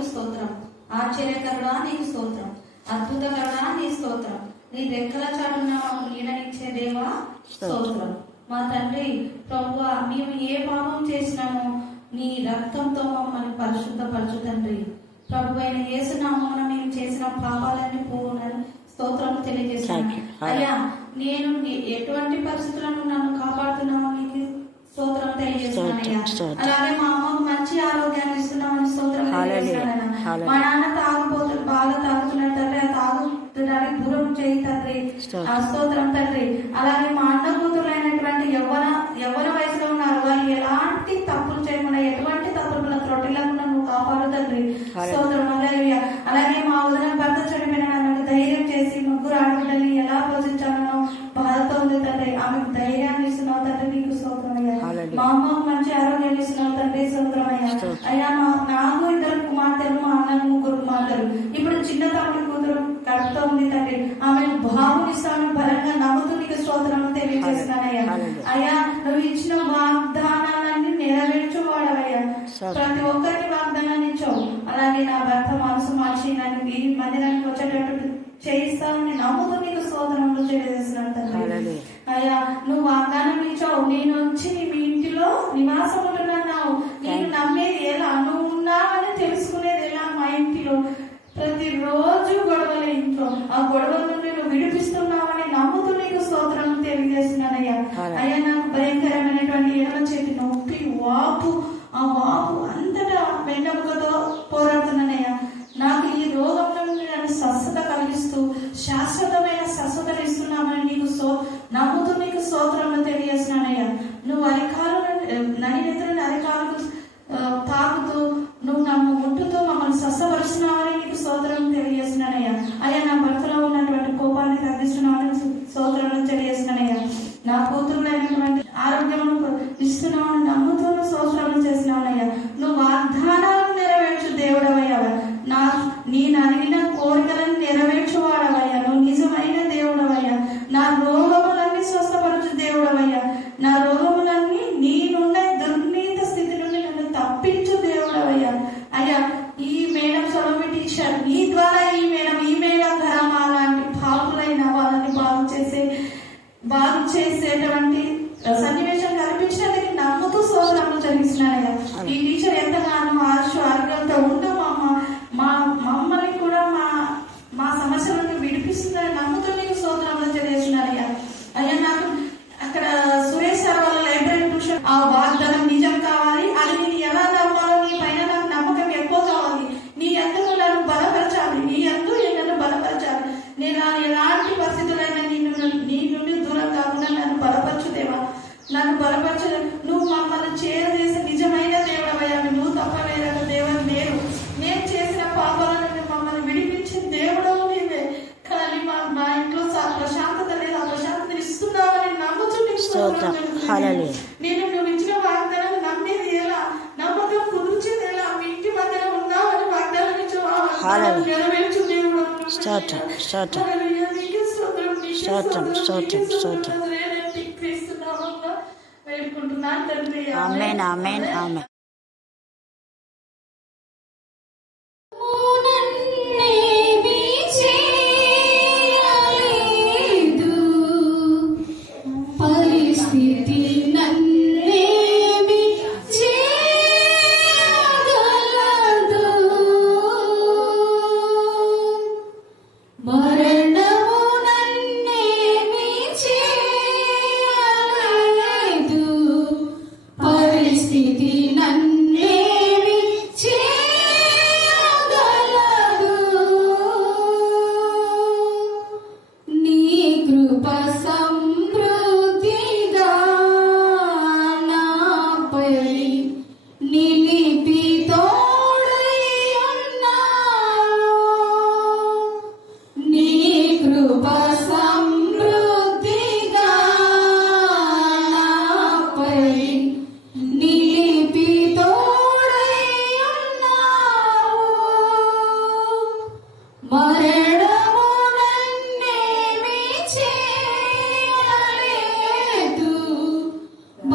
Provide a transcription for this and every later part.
నీకు స్తోత్రం, ఆశ్చర్యకరుడా నీకు స్తోత్రం, అద్భుతకరుడా నీ స్తోత్రం, నీ రెక్కల చాటున మాకు నీడనిచ్చే దేవా స్తోత్రం. మా తండ్రి ప్రభువా, మేము ఏ పాపం చేసినామో నీ రక్తంతో మమ్మల్ని పరిశుద్ధపరచు తండ్రి. ప్రభు అయిన యేసు నామమున మేము చేసిన పాపాలన్నీ పోవునని స్తోత్రం తెలియజేస్తాను. అయ్యా, నేను ఎటువంటి పరిస్థితులను నన్ను కాపాడుతున్నామో నీకు స్తోత్రం తెలియజేస్తున్నానయ్యా. అలాగే మా అమ్మకు మంచి ఆరోగ్యాన్ని ఇస్తున్నామని స్తోత్రం తెలియజేస్తున్నానయ్యా. మా నాన్న తాగుపోతులు బాగా తాగుతున్నాడు తండ్రి, ఆ తాగుతున్నానికి దూరం చేయి తండ్రి, ఆ స్తోత్రం తండ్రి. అలాగే మా అన్న కూతురైనటువంటి యవ్వన వయసులో ఉన్నారు, వాళ్ళు ఎలాంటి తప్పులు చేయకుండా ఎటువంటి తప్పుల త్రొట్టిలకుండా నువ్వు కాపాడు తండ్రి, స్తోత్రం. అలాగే మా వదిన భర్త చనిపోయిన నాకు ధైర్యం చేసి ముగ్గురు ఆడబిడ్డల్ని ఎలా పోషించాలనో బాధతో ఉంది తండ్రి, ఆమెకు ధైర్యాన్ని ఇస్తున్నావు తండ్రి, నీకు స్తోత్రం అయ్యా. మా అమ్మకు మంచి ఆరోగ్యాన్ని ఇస్తున్నావు తండ్రి, స్తోత్రం అయ్యా. అయ్యా, నాకు 2 కుమార్తెలు, మా అన్నకు 3 కుమార్తెలు. ఇప్పుడు చిన్న తమ్ముడి కూతురు కడుపుతో ఉంది తండ్రి, ఆమెను బాబునిస్తాను బలంగా నమ్ముతూ నీకు స్తోత్రం తెలియజేస్తున్నానయ్యా. అయ్యా, నువ్వు ఇచ్చిన వాగ్దానాలన్నీ నెరవేర్చు వాడవయ్యా, ప్రతి ఒక్కరికి వాగ్దానాన్ని ఇచ్చావు. అలాగే నా భర్త మనసు మార్చి నన్ను ఈ మందిరానికి వచ్చేటట్టు చేయిస్తానని నమ్ముతూ నీకు స్తోత్రంలో తెలియజేస్తున్నాను తండ్రి. అయ్యా, నువ్వు వాగ్దానం ఇచ్చావు, నేను వచ్చి మీ ఇంటిలో నివాసం ఉంటున్నావు. నేను నమ్మేది ఎలా, నువ్వు ఉన్నావని తెలుసుకునేది ఎలా? మా ఇంటిలో ప్రతిరోజు గొడవలే ఇంట్లో, ఆ గొడవల నుండి నువ్వు విడిపిస్తున్నావని నమ్ముతూ నీకు స్తోత్రం తెలియజేస్తున్నానయ్యా. అయ్యా, నాకు భయంకరమైనటువంటి ఎడమ చేతి నొప్పి, వాపు, ఆ వాపు అంతటా వెన్నెముకతో పోరాడుతున్నానయ్యా. నాకు ఈ రోగం నుండి నన్ను స్వస్థత కలిగిస్తూ శాశ్వతమైన స్వస్థతను ఇస్తున్నామని నీకు నమ్ముతూ నీకు స్తోత్రం తెలియజేస్తున్నానయ్యా. నువ్వు అరికాలు నడినెత్తులను అరికాలకు తాకుతూ నువ్వు నన్ను ముట్టుతూ మమ్మల్ని స్వస్థపరుస్తున్నావని నీకు స్తోత్రం తెలియజేస్తున్నానయ్యా. అయ్యా, నా భర్తలో ఉన్నటువంటి కోపాన్ని తగ్గిస్తున్నావని స్తోత్రం తెలియజేస్తున్నానయ్యా. నా కూతురులైనటువంటి ఆరోగ్యమును ఇస్తున్నావని నమ్ముతూ స్తోత్రం చేస్తున్నావయ్యా. నువ్వు వాగ్దానాలను నెరవేర్చు దేవుడవయ్యా, నేను అడిగిన కోరికలను నెరవేర్చువాడవయ్యా. నువ్వు నిజమైన దేవుడవయ్యా. నా రోగములన్నీ స్వస్థపరచు దేవుడవయ్యా. నా రోగములన్నీ నేనున్న దుర్నీత స్థితి నుండి నన్ను తప్పించు దేవుడవయ్యా. అయ్యా, ఈ మేడం సొలమి టీచర్, నీ ద్వారా ఈ మేడం ఘరమా లాంటి పాపులైన వాళ్ళని బాగు చేసేటువంటి సన్నివేశం కల్పించినందుకు నమ్ముతూ స్తోత్రములు చెల్లిస్తున్నానయ్యా. ఈ టీచర్ ఎంతగానో ఆరోగ్యంతో ఉంటూ మమ్మల్ని కూడా మా సమస్యల నుండి విడిపిస్తుందని నమ్ముతూ నీకు స్తోత్రములు తెలియజేస్తున్నానయ్యా. అయ్యా, నాకు అక్కడ సురేష్ సార్ వాళ్ళ లైబ్రరీ ట్యూషన్ ఆ వాగ్దానం నిజం కావాలి. అది నేను ఎలా నమ్మాలో నీ పైన నాకు నమ్మకం ఎక్కువ కావాలి. నీ ఎందుకు నన్ను బలపరచాలి, నీ ఎందుకు నన్ను బలపరచాలి. నేను ఎలాంటి పరిస్థితులైనా నీ నుండి దూరం కాకుండా నన్ను బలపరచుదేవా, నన్ను బలపరచు. నువ్వు మమ్మల్ని చేరదేసి నిజమైన దేవుడవయ్యా. నువ్వు తప్ప వేరొక దేవుడు లేరు. నేను చేసిన పాపాల నుండి మమ్మల్ని విడిపించిన దేవుడవు నీవే. కానీ మా ఇంట్లో ప్రశాంతత లేదు, ఆ ప్రశాంతత ఇస్తున్నావని నమ్ముచు నేను నువ్వు ఇచ్చిన వాగ్దానం నమ్మేది ఎలా, నమ్మకం కుదిర్చేది ఎలా? మీ ఇంటి మధ్యలో ఉన్నావని వాగ్దానం ఇచ్చావు, నెరవేర్చు దేవుడు. వేడుకుంటున్నాను తండ్రి. ఆమేన్, ఆమేన్, ఆమేన్.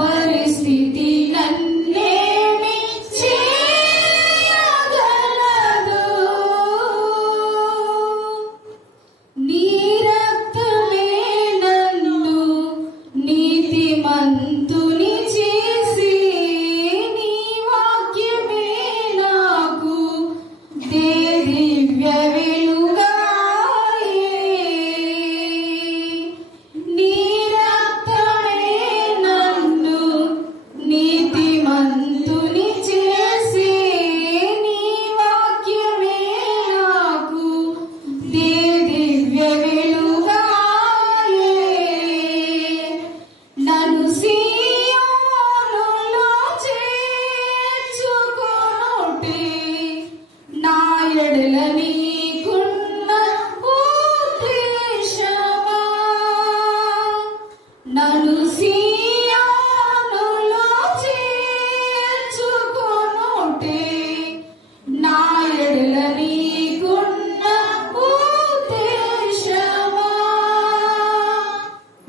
పరిస్థితి నన్నేమి చేయగలదు. ఎడల నీకున్న ఉద్దేశమా నన్ను సియోనులో చేర్చుకొనుటే నా ఎడల నీకున్న ఉద్దేశమా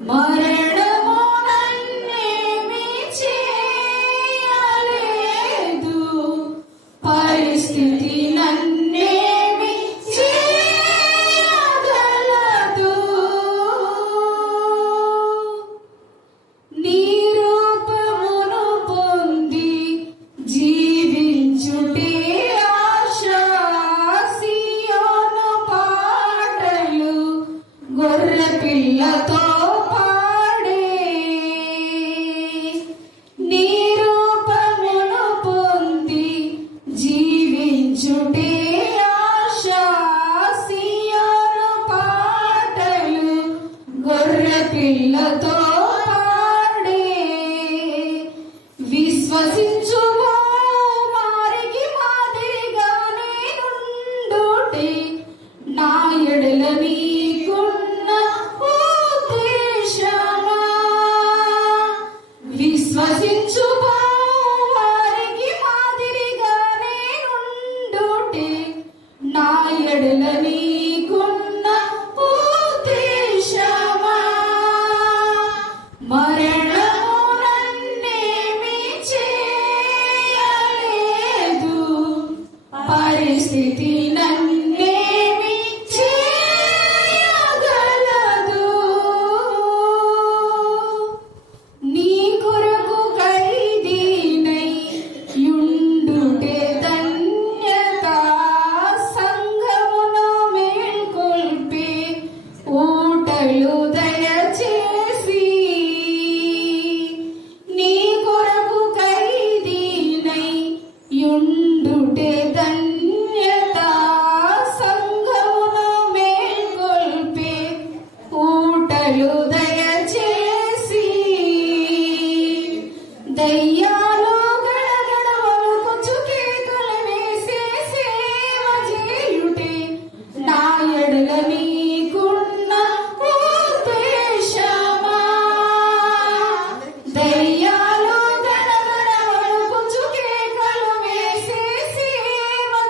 మరణము నన్నేమి చేయలేదు పరిస్థితి నన్నేమి చేయగలదు నీ రూపమును పొంది జీవించుటే ఆశ సియోను పాటలు గొర్రె పిల్లతో పాడే నీ రూపమును పొంది జీవించుటే ఆశ సియోను పాటలు గొర్రె పిల్లతో పాడే విశ్వసించు వారికి మాదిరిగా నేనుండుటే నా ఎడల నీకున్న ఉద్దేశమా విశ్వసించు వారికి మాదిరిగా నేనుండుటే నా ఎడల నీకున్న ఉద్దేశమా మరణము నన్నేమి చేయలేదు పరిస్థితి నన్నేమి చేయగలదు నీ కొరకు ఖైదీనై యుండుటే ధన్యత సంఘమును మేల్కొల్పే ఊటలు దయచేసి నీ కొరకు ఖైదీనై యుండుటే ధన్యత సంఘమును మేల్కొల్పే ఊటలు దయచేసి దయ్యాలు గడగడ వణుకుచు కేకలు వేసే సేవ చేయుటే నా ఎడల నీకున్న ఉద్దేశమా దయ్యాలు గడగడ వణుకుచు కేకలు వేసే సేవ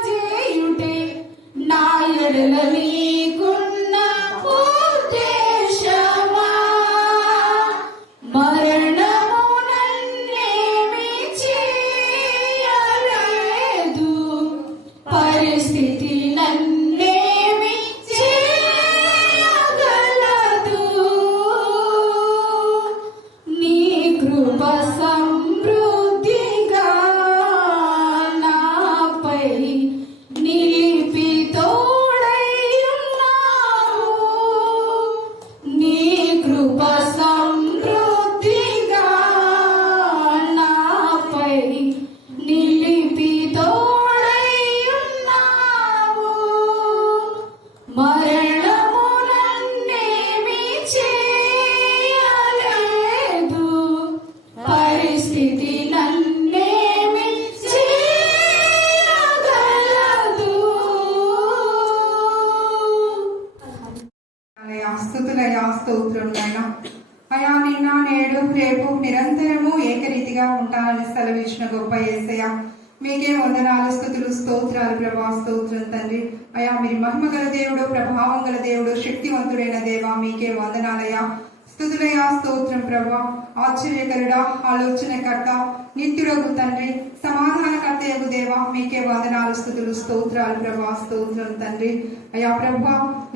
చేయుటే నా ఎడల నీకున్న ఉద్దేశమా మరణము నన్నేమి చేయలేదు పరిస్థితి నన్నేమి చేయగలదు నీ కృప సమృద్ధిగా నాపై నిలిపి తోడై ఉన్నావు నీ కృప సమృద్ధిగా నాపై నిలిపి తోడై ఉన్నావు మరణము నన్నేమి చేయలేదు పరిస్థితి నన్నేమి చేయగలదు అయ్యా స్తుతులయ్యా స్తోత్రం నాయన అయా నిన్న నేడు రేపు నిరంతరము ఏకరీతిగా ఉంటానని సెలవిచ్చిన గొప్ప యేసయ్య మీకే వందనాలు స్తుతులు స్తోత్రాలు ప్రభా స్తోత్రం తండ్రి అయా మీరు మహిమ గల దేవుడు ప్రభావం గల దేవుడు శక్తివంతుడైన దేవా మీకే వందనాలయ్యా స్తుతులయ్యా స్తోత్రం ప్రభా ఆశ్చర్యకరుడా ఆలోచనకర్త నిత్యుడగు తండ్రి సమాధానకర్త యగు దేవా మీకే వందనాలు స్తుతులు స్తోత్రాలు ప్రభా స్తోత్రం తండ్రి అయా ప్రభా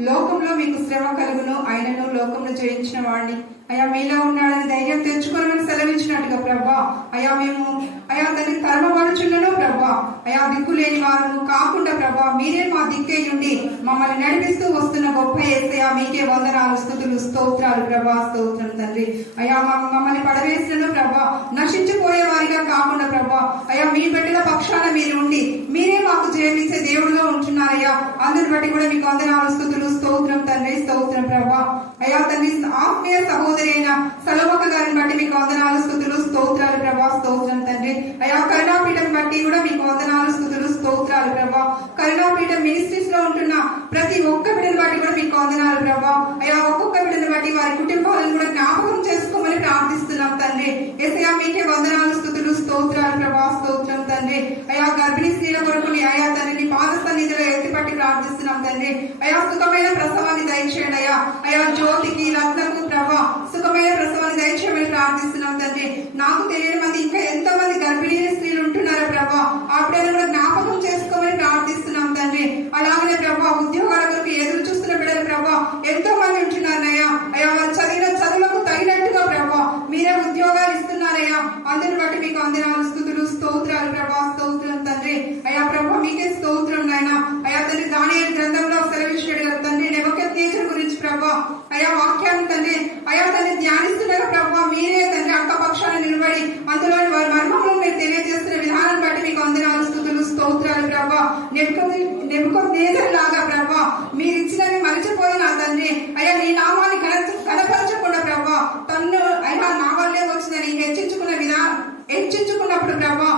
లోకంలో మీకు శ్రమ కలుగును ఆయనను లోకంలో జయించిన వాడిని అయా మీలో ఉన్నాడని ధైర్యం తెచ్చుకోవాలని సెలవిచ్చినట్టుగా ప్రభా అయా మేము అయా దాన్ని తరమబడుచున్నను ప్రభా అయా దిక్కు లేని వారు కాకుండా ప్రభా మీరే మా దిక్కే ఉండి మమ్మల్ని నడిపిస్తూ వస్తున్న గొప్ప యేసయ్యా మీకే వందనాలు స్తుతులు స్తోత్రాలు ప్రభా స్తోత్రం తండ్రి అయా మమ్మల్ని పడవేసినను ప్రభా నశించిపోయే వారిగా కాకుండా ప్రభా అయా మీ బిడ్డల పక్షాన మీరు ఉండి మీరే మాకు జయమిచ్చే దేవుడుగా ఉంటున్నారయ్యా అందరిని బట్టి కూడా మీకు వందనాలు స్తుతులు స్తోత్రం తండ్రి స్తోత్రం ప్రభా అయా తండ్రి ఆత్మీయ సహోదరి అయిన సలోమక గారిని బట్టి మీకు వందనాలు స్తుతులు స్తోత్రాలు ప్రభా స్తోత్రం తండ్రి అయా కరుణాపీఠం బట్టి కూడా మీకు వందనాలు స్తుతులు స్తోత్రాలు ప్రభా కరుణాపీఠం పీఠం మినిస్ట్రీస్ లో ఉంటున్న ప్రతి ఒక్క బిడ్డను బట్టి కూడా మీకు వందనాలు ప్రభా. అయ్యా ఒక్కొక్క బిడ్డను బట్టి వారి కుటుంబాలను కూడా జ్ఞాపకం చేసుకోమని ప్రార్థిస్తున్నాం తండ్రి. యేసయ్యా మీకే వందనాలు, స్తుతులు, స్తోత్రాలు ప్రభా. స్తోత్రం తండ్రి. అయ్యా గర్భిణీ స్త్రీల కొరకుని అయ్యా తండ్రి పాద సన్నిధిలో ఎత్తిపట్టి ప్రార్థిస్తున్నాం తండ్రి. అయ్యా సుఖమైన ప్రసవాన్ని దయచేయండి అయ్యా. అయ్యా జ్యోతికి, రత్నకు ప్రభా సుఖమైన ప్రసవాన్ని దయచేయమని ప్రార్థిస్తున్నాం తండ్రి. నాకు తెలియని మంది ఇంకా ఎంతో మంది గర్భిణీ స్త్రీలు ఉంటున్నారు ప్రభా. ఆ బిడ్డలను కూడా జ్ఞాపకం చేసుకోమని ప్రార్థిస్తున్నాం తండ్రి. అలాగనే ప్రభా ఉద్యోగాల కొరకు ఎదురు చూస్తున్న బిడ్డలు ప్రభా ఎంతో మంది ఉంటున్నారయ్యా. అయ్యా వారు చదివిన చదువులకు తగినట్టుగా ప్రభా మీరే ఉద్యోగాలు ఇస్తున్నారయ్యా. అందరిని బట్టి మీకు వందనాలు, స్తుతులు, స్తోత్రాలు ప్రభా. స్తోత్రం తండ్రి. అయ్యా ప్రభా మీకే స్తోత్రం నాయన. అయ్యా తండ్రి దానియేలు గ్రంథంలో సెలవిచ్చాడు కదా తండ్రి నెబుకద్నెజరు గురించి ప్రభా. అయ్యా వాక్యాన్ని తండ్రి అయ్యా తండ్రి ధ్యానిస్తున్నారు ప్రభా. మీరే తండ్రి అక్క పక్షాన నిలబడి అందులోని వారి మర్మములను మీరు తెలియజేస్తున్న విధానం బట్టి మీకు వందనాలు, స్తుతులు, స్తోత్రాలు ప్రభా. నెబుకద్నెజరు లాగా ప్రభా మీరు ఇచ్చినవి మరిచిపోయిన తండ్రి అయ్యా నీ నామాన్ని కనపరచకుండా ప్రభా తన్ను అయ్యా నా వల్లే వచ్చిందని హెచ్చించుకున్నప్పుడు ప్రభా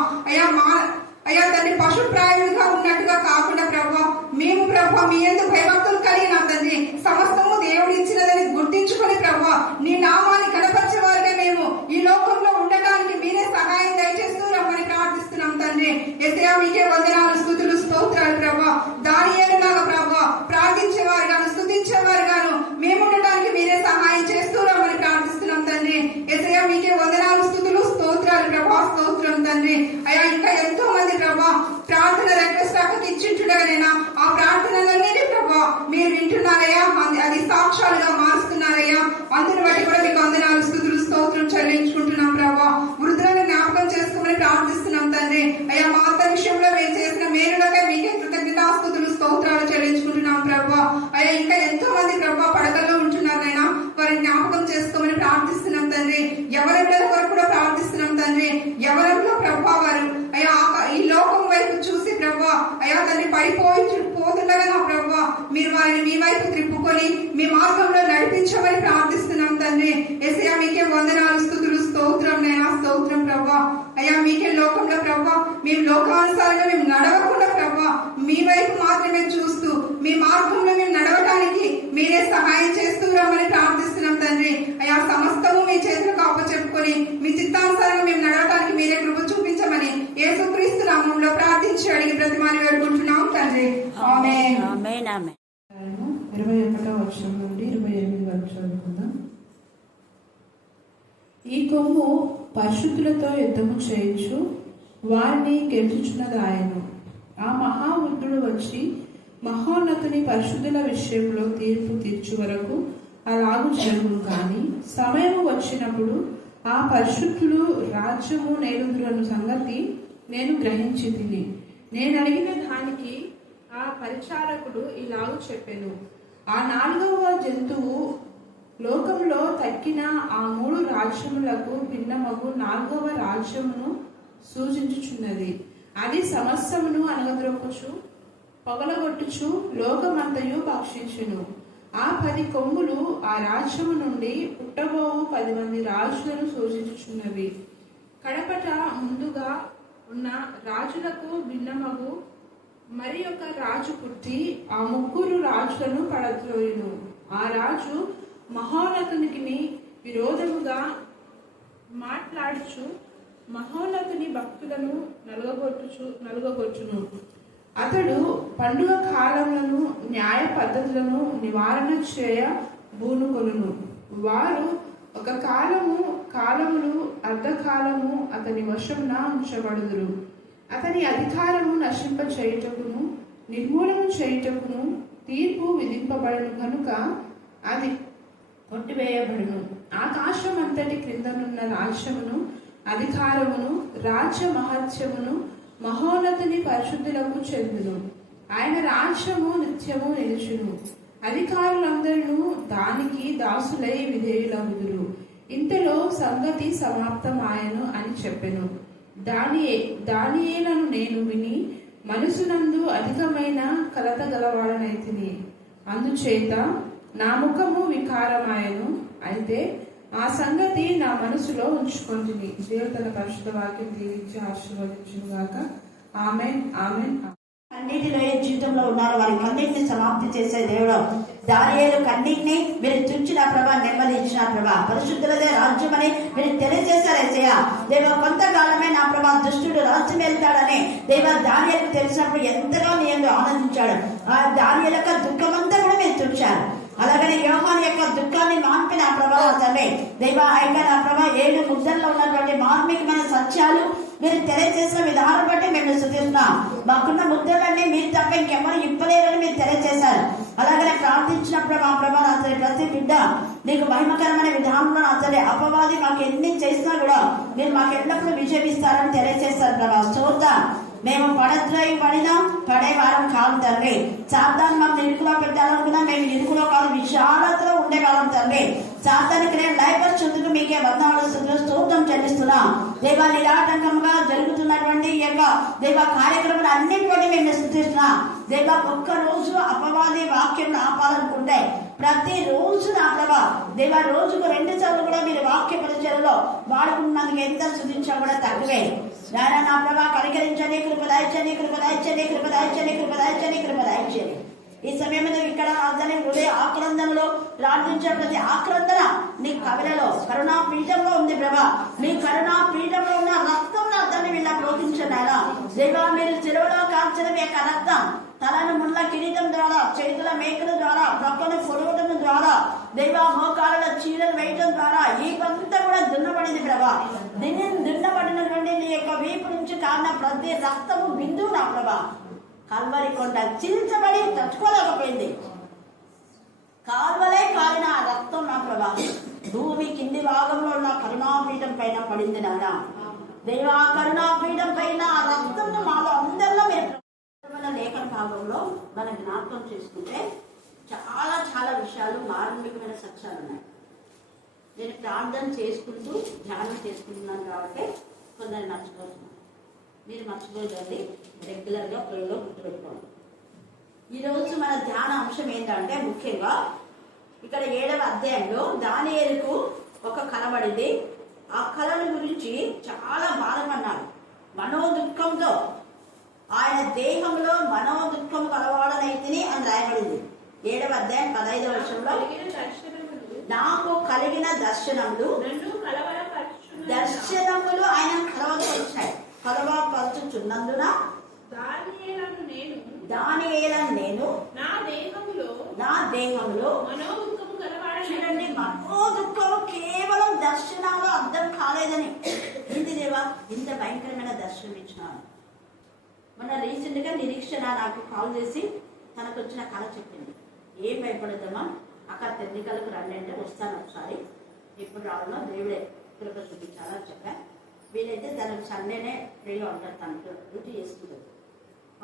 అయ్యా తండ్రి పశుప్రాయులుగా ఉన్నట్టుగా కాకుండా ప్రభా మేము ప్రభా మీ యందు భయభక్తులు కలిగిన తండ్రి సమస్తము దేవుడు ఇచ్చినదని గుర్తించుకొని ప్రభా నీ నామాన్ని కనపరిచేవారుగా మేము ఈ లోకంలో ఉండటానికి మీరే సహాయం దయచేస్తూ రమ్మని ప్రార్థిస్తున్నాం తండ్రి. యేసయ్యా మీకే వందనాలు, స్తుతులు, స్తోత్రాలు ప్రభా. దానియేలులాగా ప్రభా ప్రార్థించేవారు గాను స్తుతించేవారు గాను మేము ఉండటానికి మీరే సహాయం చేస్తూ రమ్మని ప్రార్థిస్తున్నాం తండ్రి. యేసయ్యా మీకే వందనాలు, స్తుతులు, స్తోత్రాలు ప్రభా. స్తోత్రం తండ్రి. అయ్యా ఇంకా ఎంతో మంది ప్రభా ప్రార్థన రిక్వెస్ట్ అక్కకి ఇచ్చింటున్నారైనా ఆ ప్రార్థనలన్నీ ప్రభా మీరు వింటున్నారయ్యా. అది సాక్ష్యాలుగా మారుస్తున్నారయ్యా. అందుని బట్టి కూడా మీకు వందనాలు, స్తుతులు, స్తోత్రం చెల్లించుకుంటున్నాం ప్రభా. వృద్ధులను జ్ఞాపకం చేసుకోమని ప్రార్థిస్తున్నాం తండ్రి. అయ్యా మా అత్త విషయంలో మీరు చేసిన మేలుగా మీకే కృతజ్ఞతాస్తుతులు, స్తోత్రాలు చెల్లించుకుంటున్నాం ప్రభా. అయ్యా ఇంకా ఎంతో మంది ప్రభా పడకల్లో ఉంటున్నారైనా వారిని జ్ఞాపకం చేసుకోమని ప్రార్థిస్తున్నాం తండ్రి. ఎవరెవరి వరకు కూడా ప్రార్థిస్తున్నాం తండ్రి. ఎవరెవరిలో ప్రభా వారు అయ్యా ఈ లోకం వైపు చూసి ప్రభా అయ్యా తండ్రి పోతుండగా నా ప్రభా మీరు వారిని మీ వైపు త్రిప్పుకొని మీ మార్గంలో నడిపించమని ప్రార్థిస్తున్నాం తండ్రి. యేసయ్యా మీకే వందనాలు, స్తుతులు, స్తోత్రం నైనా. స్తోత్రం ప్రభా. అయ్యా మీకే లోకంలో ప్రభా మేము లోకానుసారంగా మేము నడవకుండా ప్రభా మీ వైపు మాత్రమే చూస్తూ మీ మార్గంలో మేము నడవటానికి మీరే సహాయం చేస్తూ రమ్మని ప్రార్థిస్తున్నాం తండ్రి. అయ్యా సమస్తము మీ చేతులకు అప్పచెప్పుకొని మీ చిత్తానుసారంగా మేము నడవటానికి మీరే కృప చూపించమని యేసుక్రీస్తు నామములో ప్రార్థించి అడిగి ప్రతిమాని వేడుకుంటున్నాం తండ్రి. ఆమేన్. 21వ వచనం నుండి 28 వరకు చదువుకుందాం. ఈ కొమ్ము పరిశుద్ధులతో యుద్ధము చేయొచ్చు వారిని గెలుచుచున్నది ఆయను. ఆ మహావృద్ధుడు వచ్చి మహోన్నతుని పరిశుద్ధుల విషయంలో తీర్పు తీర్చు వరకు అలాగు జరుగును. కానీ సమయము వచ్చినప్పుడు ఆ పరిశుద్ధులు రాజ్యము నేలుదురను సంగతి నేను గ్రహించి తిని నేను అడిగిన దానికి ఆ పరిచారకుడు ఇలాగూ చెప్పెను. ఆ 4వ జంతువు లోకంలో తక్కిన ఆ 3 రాజ్యములకు భిన్నమగు 4వ రాజ్యమును సూచించుచున్నది. అది సమస్తమును అనగద్రొక్కుచు పగలగొట్టుచు లోకమంతయు భక్షించును. ఆ 10 కొమ్ములు ఆ రాజ్యము నుండి పుట్టబోవు 10 మంది రాజులను సూచించుచున్నవి. కడపట ముందుగా ఉన్న రాజులకు భిన్నమగు మరి ఒక రాజు పుట్టి ఆ 3 రాజులను పడద్రోయును. ఆ రాజు మహోన్నతునికి విరోధముగా మాట్లాడుచు మహోన్నతుని భక్తులను నలుగగొచ్చును. అతడు పండుగ కాలములను న్యాయ పద్ధతులను నివారణ చేయ బూనుకొనును. వారు ఒక కాలములు అర్ధకాలము అతని వశమున ఉంచబడుదురు. అతని అధికారము నశింప చేయుటకును నిర్మూలన చేయుటకును తీర్పు విధింపబడను కనుక అది కొట్టివేయబడును. ఆకాశం అంతటి క్రిందనున్న రాజ్యమును అధికారమును రాజ్య మహత్యమును మహోన్నతుని పరిశుద్ధులకు చెందును. ఆయన రాజ్యము నిత్యము నిలుచును. అధికారులందరూ దానికి దాసులై విధేయులగుదురు. ఇంతలో సంగతి సమాప్తమాయను అని చెప్పెను. దానియేలను నేను విని మనసునందు అధికమైన కలత గలవాడనైతిని. అందుచేత నా ముఖము వికారమాయను. అయితే ఆ సంగతి నా మనసులో ఉంచుకొంటిని. దేవుడు తన పరిశుద్ధ వాక్యం దీవించి ఆశీర్వదించును గాక. ఆమేన్. ఆమేన్. కన్నీటిలో ఏ జీవితంలో ఉన్నారో వారి కన్నీటిని సమాప్తి చేసే దేవుడు. దానియేలు కన్నీటిని మీరు తుంచిన ప్రభా, నెమ్మది ఇచ్చిన ప్రభా, పరిశుద్ధులదే రాజ్యం అని మీరు తెలియజేశారు యేసయ్యా. దేవ కొంతకాలమే నా ప్రభా దుష్టుడు రాజ్యం వెళ్తాడని దేవ దానియేలు తెలిసినప్పుడు ఎంతగా నేను ఆనందించాడు. ఆ దానియేలు యొక్క దుఃఖమంతా కూడా మీరు తుంచారు. అలాగనే యోహాను యొక్క దుఃఖాన్ని మాన్పిన ప్రభా తండ్రి దేవ ఆయన నా ప్రభా 7 ముద్రల్లో ఉన్నటువంటి మార్మికమైన సత్యాలు మీరు తెలియజేసిన విధానం బట్టి మేము స్తుతిస్తున్నాం. మాకున్న ముద్రలన్నీ మీరు తప్ప ఇంకెవరు ఇప్పలేరని మీరు తెలియజేశారు. అలాగనే ప్రార్థించినప్పుడు మా ప్రభా అతని ప్రతి బిడ్డ నీకు మహిమకరమైన విధానంలో అతని అపవాది మాకు ఎన్ని చేసినా కూడా మీరు మాకు ఎల్లప్పుడూ విజయం ఇస్తారని తెలియజేస్తారు ప్రభా. స్తోత్రం. మేము పడద్రోయి పడినా పడే వారం కాదు తండ్రి. సాతాను మాకు ఇరుకులో పెట్టాలనుకున్నా మేము ఇరుకులో కాదు విశాలతలో ఉండేవాళ్ళం తండ్రి. సాతానికి నేను లయపరుచుందుకు మీకే వందనాలు స్తోత్రం చెల్లిస్తున్నాం. దేవా నిరాటంకంగా జరుగుతున్నటువంటి ఈ యొక్క దేవ కార్యక్రమాలు అన్నింటినీ మేము స్తుతిస్తున్నాం. దేవ ఒక్క రోజు అపవాది వాక్యం ఆపాలనుకుంటే ప్రతి రోజు నా ప్రభా దేవ రోజుకు 2 సార్లు కూడా మీరు వాక్య పరిచయలో వాడుకున్నందుకు ఎంత స్తుతించా కూడా తక్కువే. నాయన నా ప్రభా కనికరించండి, కృపదాయించండి, కృపదాయించండి, కృపదాయించండి, కృపదాయించండి, కృపదాయించండి. ఈ సమయంలో ఇక్కడ అతని హృదయ ఆక్రందనలో ప్రార్థించే ప్రతి ఆక్రందన నీ కవిలలో కరుణా పీఠంలో ఉంది ప్రభా. మీ కరుణా పీఠంలో ఉన్న రక్తం అతన్ని వీళ్ళ ప్రోతించండి. ఆయన దేవా మీరు చెరువులో కాల్చిన మీ యొక్క రక్తం తలను ముళ్ళ కిరీటం ద్వారా, చేతుల మేకల ద్వారా, ప్రక్కన పొడవటం ద్వారా, దేవా మోకాళ్ళ చీరలు వేయటం ద్వారా ఈ పంతా కూడా దున్నబడింది ప్రభా. దీన్ని దున్నబడినటువంటి నీ యొక్క వీపు నుంచి కారిన ప్రతి రక్తము బిందువు నా ప్రభా కల్వరి కొండ చిల్చబడి తట్టుకోలేకపోయింది. కాల్వలే కాలిన ఆ రక్తం నా ప్రభా భూమి కింది భాగంలో ఉన్న కరుణాపీఠం పైన పడింది నాన్న. దేవా కరుణాపీఠం పైన ఆ రక్తం మాలో అందరిలో మీరు లేఖన భాగంలో మనం జ్ఞాపకం చేసుకుంటే చాలా చాలా విషయాలు మార్మికమైన సత్యాలు ఉన్నాయి. నేను ప్రార్థన చేసుకుంటూ ధ్యానం చేసుకుంటున్నాను కాబట్టి కొందరు మర్చిపోతున్నాను. మీరు మర్చిపోదండి, రెగ్యులర్గా ప్రేలో గుర్తుపెట్టుకోండి. ఈరోజు మన ధ్యాన అంశం ఏంటంటే ముఖ్యంగా ఇక్కడ 7వ అధ్యాయంలో దానియేలుకు ఒక కల పడింది. ఆ కళల గురించి చాలా బాధపడ్డాడు. మనోదుఃఖంతో ఆయన దేహంలో మనోదుఃఖం కలవాడనైతిని అని రాయబడింది. 7వ అధ్యాయం 15వ వచనంలో నాకు కలిగిన దర్శనములు ఆయన కలవపరిచాయి. కలవపరచుచున్నందున దానియేలను నేను నా దేహంలో చూడండి మనోదుఃఖం కేవలం దర్శనాలు అర్థం కాలేదని ఏంది దేవా ఇంత భయంకరమైన దర్శనం ఇచ్చినాను. మొన్న రీసెంట్ గా నిరీక్షణ నాకు కాల్ చేసి తనకు వచ్చిన కళ చెప్పింది. ఏం భయపడద్దామా అక్కడ తెన్నికలకు రండి అంటే వస్తాను ఒకసారి, ఎప్పుడు రావాలో దేవుడే కృప చూపించాలని చెప్పా. వీలైతే తనకు సండేనే ఫ్రీగా ఉంటారు, తనకు డ్యూటీ చేసుకుంటుంది.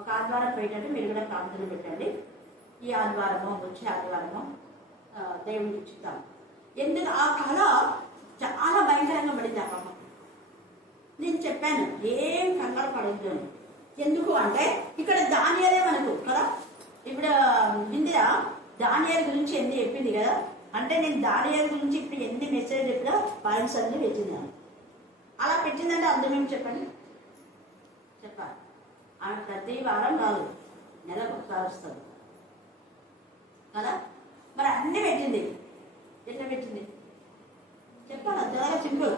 ఒక ఆదివారం పోయేటట్టు మీరు కూడా ప్రార్థన పెట్టండి. ఈ ఆదివారమో వచ్చే ఆదివారమో దేవుడికి ఇచ్చుతాం. ఎందుకు ఆ కళ చాలా భయంకరంగా పడింది. ఆ పాపం నేను చెప్పాను ఏం కంగారు పడద్దు అని. ఎందుకు అంటే ఇక్కడ దానియేలే మనకు కదా, ఇప్పుడు ఇందిరా దానియేలు గురించి ఎన్ని చెప్పింది కదా, అంటే నేను దానియేలు గురించి ఇప్పుడు ఎన్ని మెసేజ్ చెప్పినా పాయింట్స్ అన్ని పెట్టిందాను. అలా పెట్టిందంటే అర్థం ఏమి చెప్పండి, చెప్పాలి. ఆమె ప్రతి వారం రాదు, నెలకు ఒకసారి వస్తుంది కదా. మరి అన్ని పెట్టింది, ఎట్లా పెట్టింది చెప్పాలి. చాలా సింపుల్.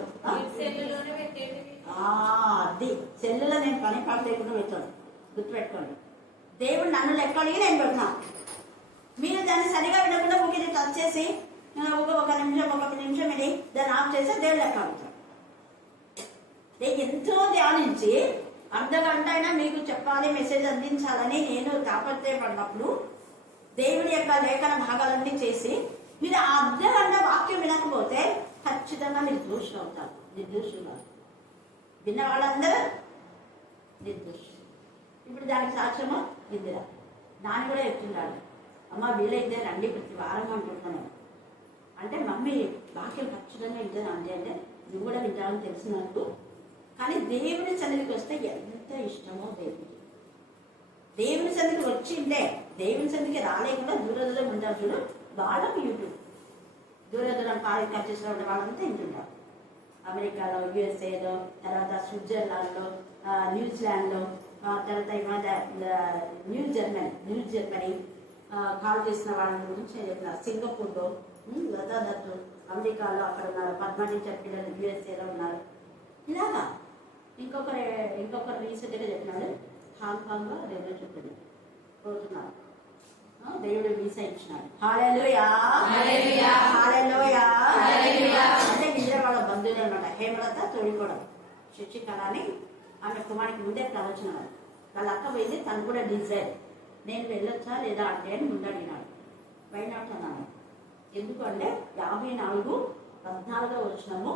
అది సెల్లులో నేను పని పాటు లేకుండా పెట్టాను, గుర్తుపెట్టుకోండి. దేవుడు నన్ను లెక్కడిగి నేను పెడతాను. మీరు దాన్ని సరిగా వినకుండా ఇది టచ్ చేసి ఒక నిమిషం ఇది దాన్ని ఆఫ్ చేస్తే దేవుడు లెక్క అడుగుతాడు. నేను ఎంతో ధ్యానించి అర్ధగంట అయినా మీకు చెప్పాలి, మెసేజ్ అందించాలని నేను తాపత్రయపడినప్పుడు దేవుడి యొక్క లేఖన భాగాలన్నీ చేసి మీరు ఆ అర్ధగంట వాక్యం వినకపోతే ఖచ్చితంగా మీరు దోషులు అవుతారు. నిర్దోషులు విన్న వాళ్ళందరూ నిర్దోషులు. ఇప్పుడు దానికి సాక్ష్యము ఇందిరా నాన్న కూడా చెప్తున్నాడు, అమ్మ వీలైతే రండి ప్రతి వారం అంటున్నాను. అంటే మమ్మీ వాక్యం ఖచ్చితంగా వింటాను అంతే, అంటే నువ్వు కూడా వింటావని తెలిసినట్టు. కానీ దేవుని సన్నిధికి వస్తే ఎంత ఇష్టమో దేవుడికి. దేవుని సన్నిధికి వచ్చింటే దేవుని సన్నిధికి రాలేకుండా దూరం ఉంటారు చూడు, వాళ్ళకు యూట్యూబ్ దూరం కార్యక్రమం చేసిన వాళ్ళంతా వింటుంటారు. అమెరికాలో, యుఎస్ఏలో, తర్వాత స్విట్జర్లాండ్లో, న్యూజిలాండ్లో, తర్వాత ఈ మధ్య న్యూ జర్మనీ కాల్ చేసిన వాళ్ళ గురించి నేను చెప్పిన. సింగపూర్లో లతా దత్తు, అమెరికాలో అక్కడ ఉన్నారు. పద్మనించర్ పిల్లలు యూఎస్ఏలో ఉన్నారు. ఇలాగా ఇంకొకరు రీసెంట్గా చెప్పినాడు, హాంకాంగ్లో దేవుడు చెప్పింది పోతున్నారు, దేవుడు వీసా ఇచ్చినాడు. హల్లెలూయా హల్లెలూయా హల్లెలూయా. అంటే ఇద్దరు వాళ్ళ బంధువులు అనమాట. హేమలత తోడికోవడం శశికళ అని ఆమె కుమారికి ముందే ప్రవచన. వాళ్ళ అక్క పోయింది, తను కూడా డిజైర్ నేను వెళ్ళొచ్చా లేదా అంటే అని ముందు అడిగినాడు. వైనాట్ అన్నాను. ఎందుకంటే 54:14 వచ్చినాము.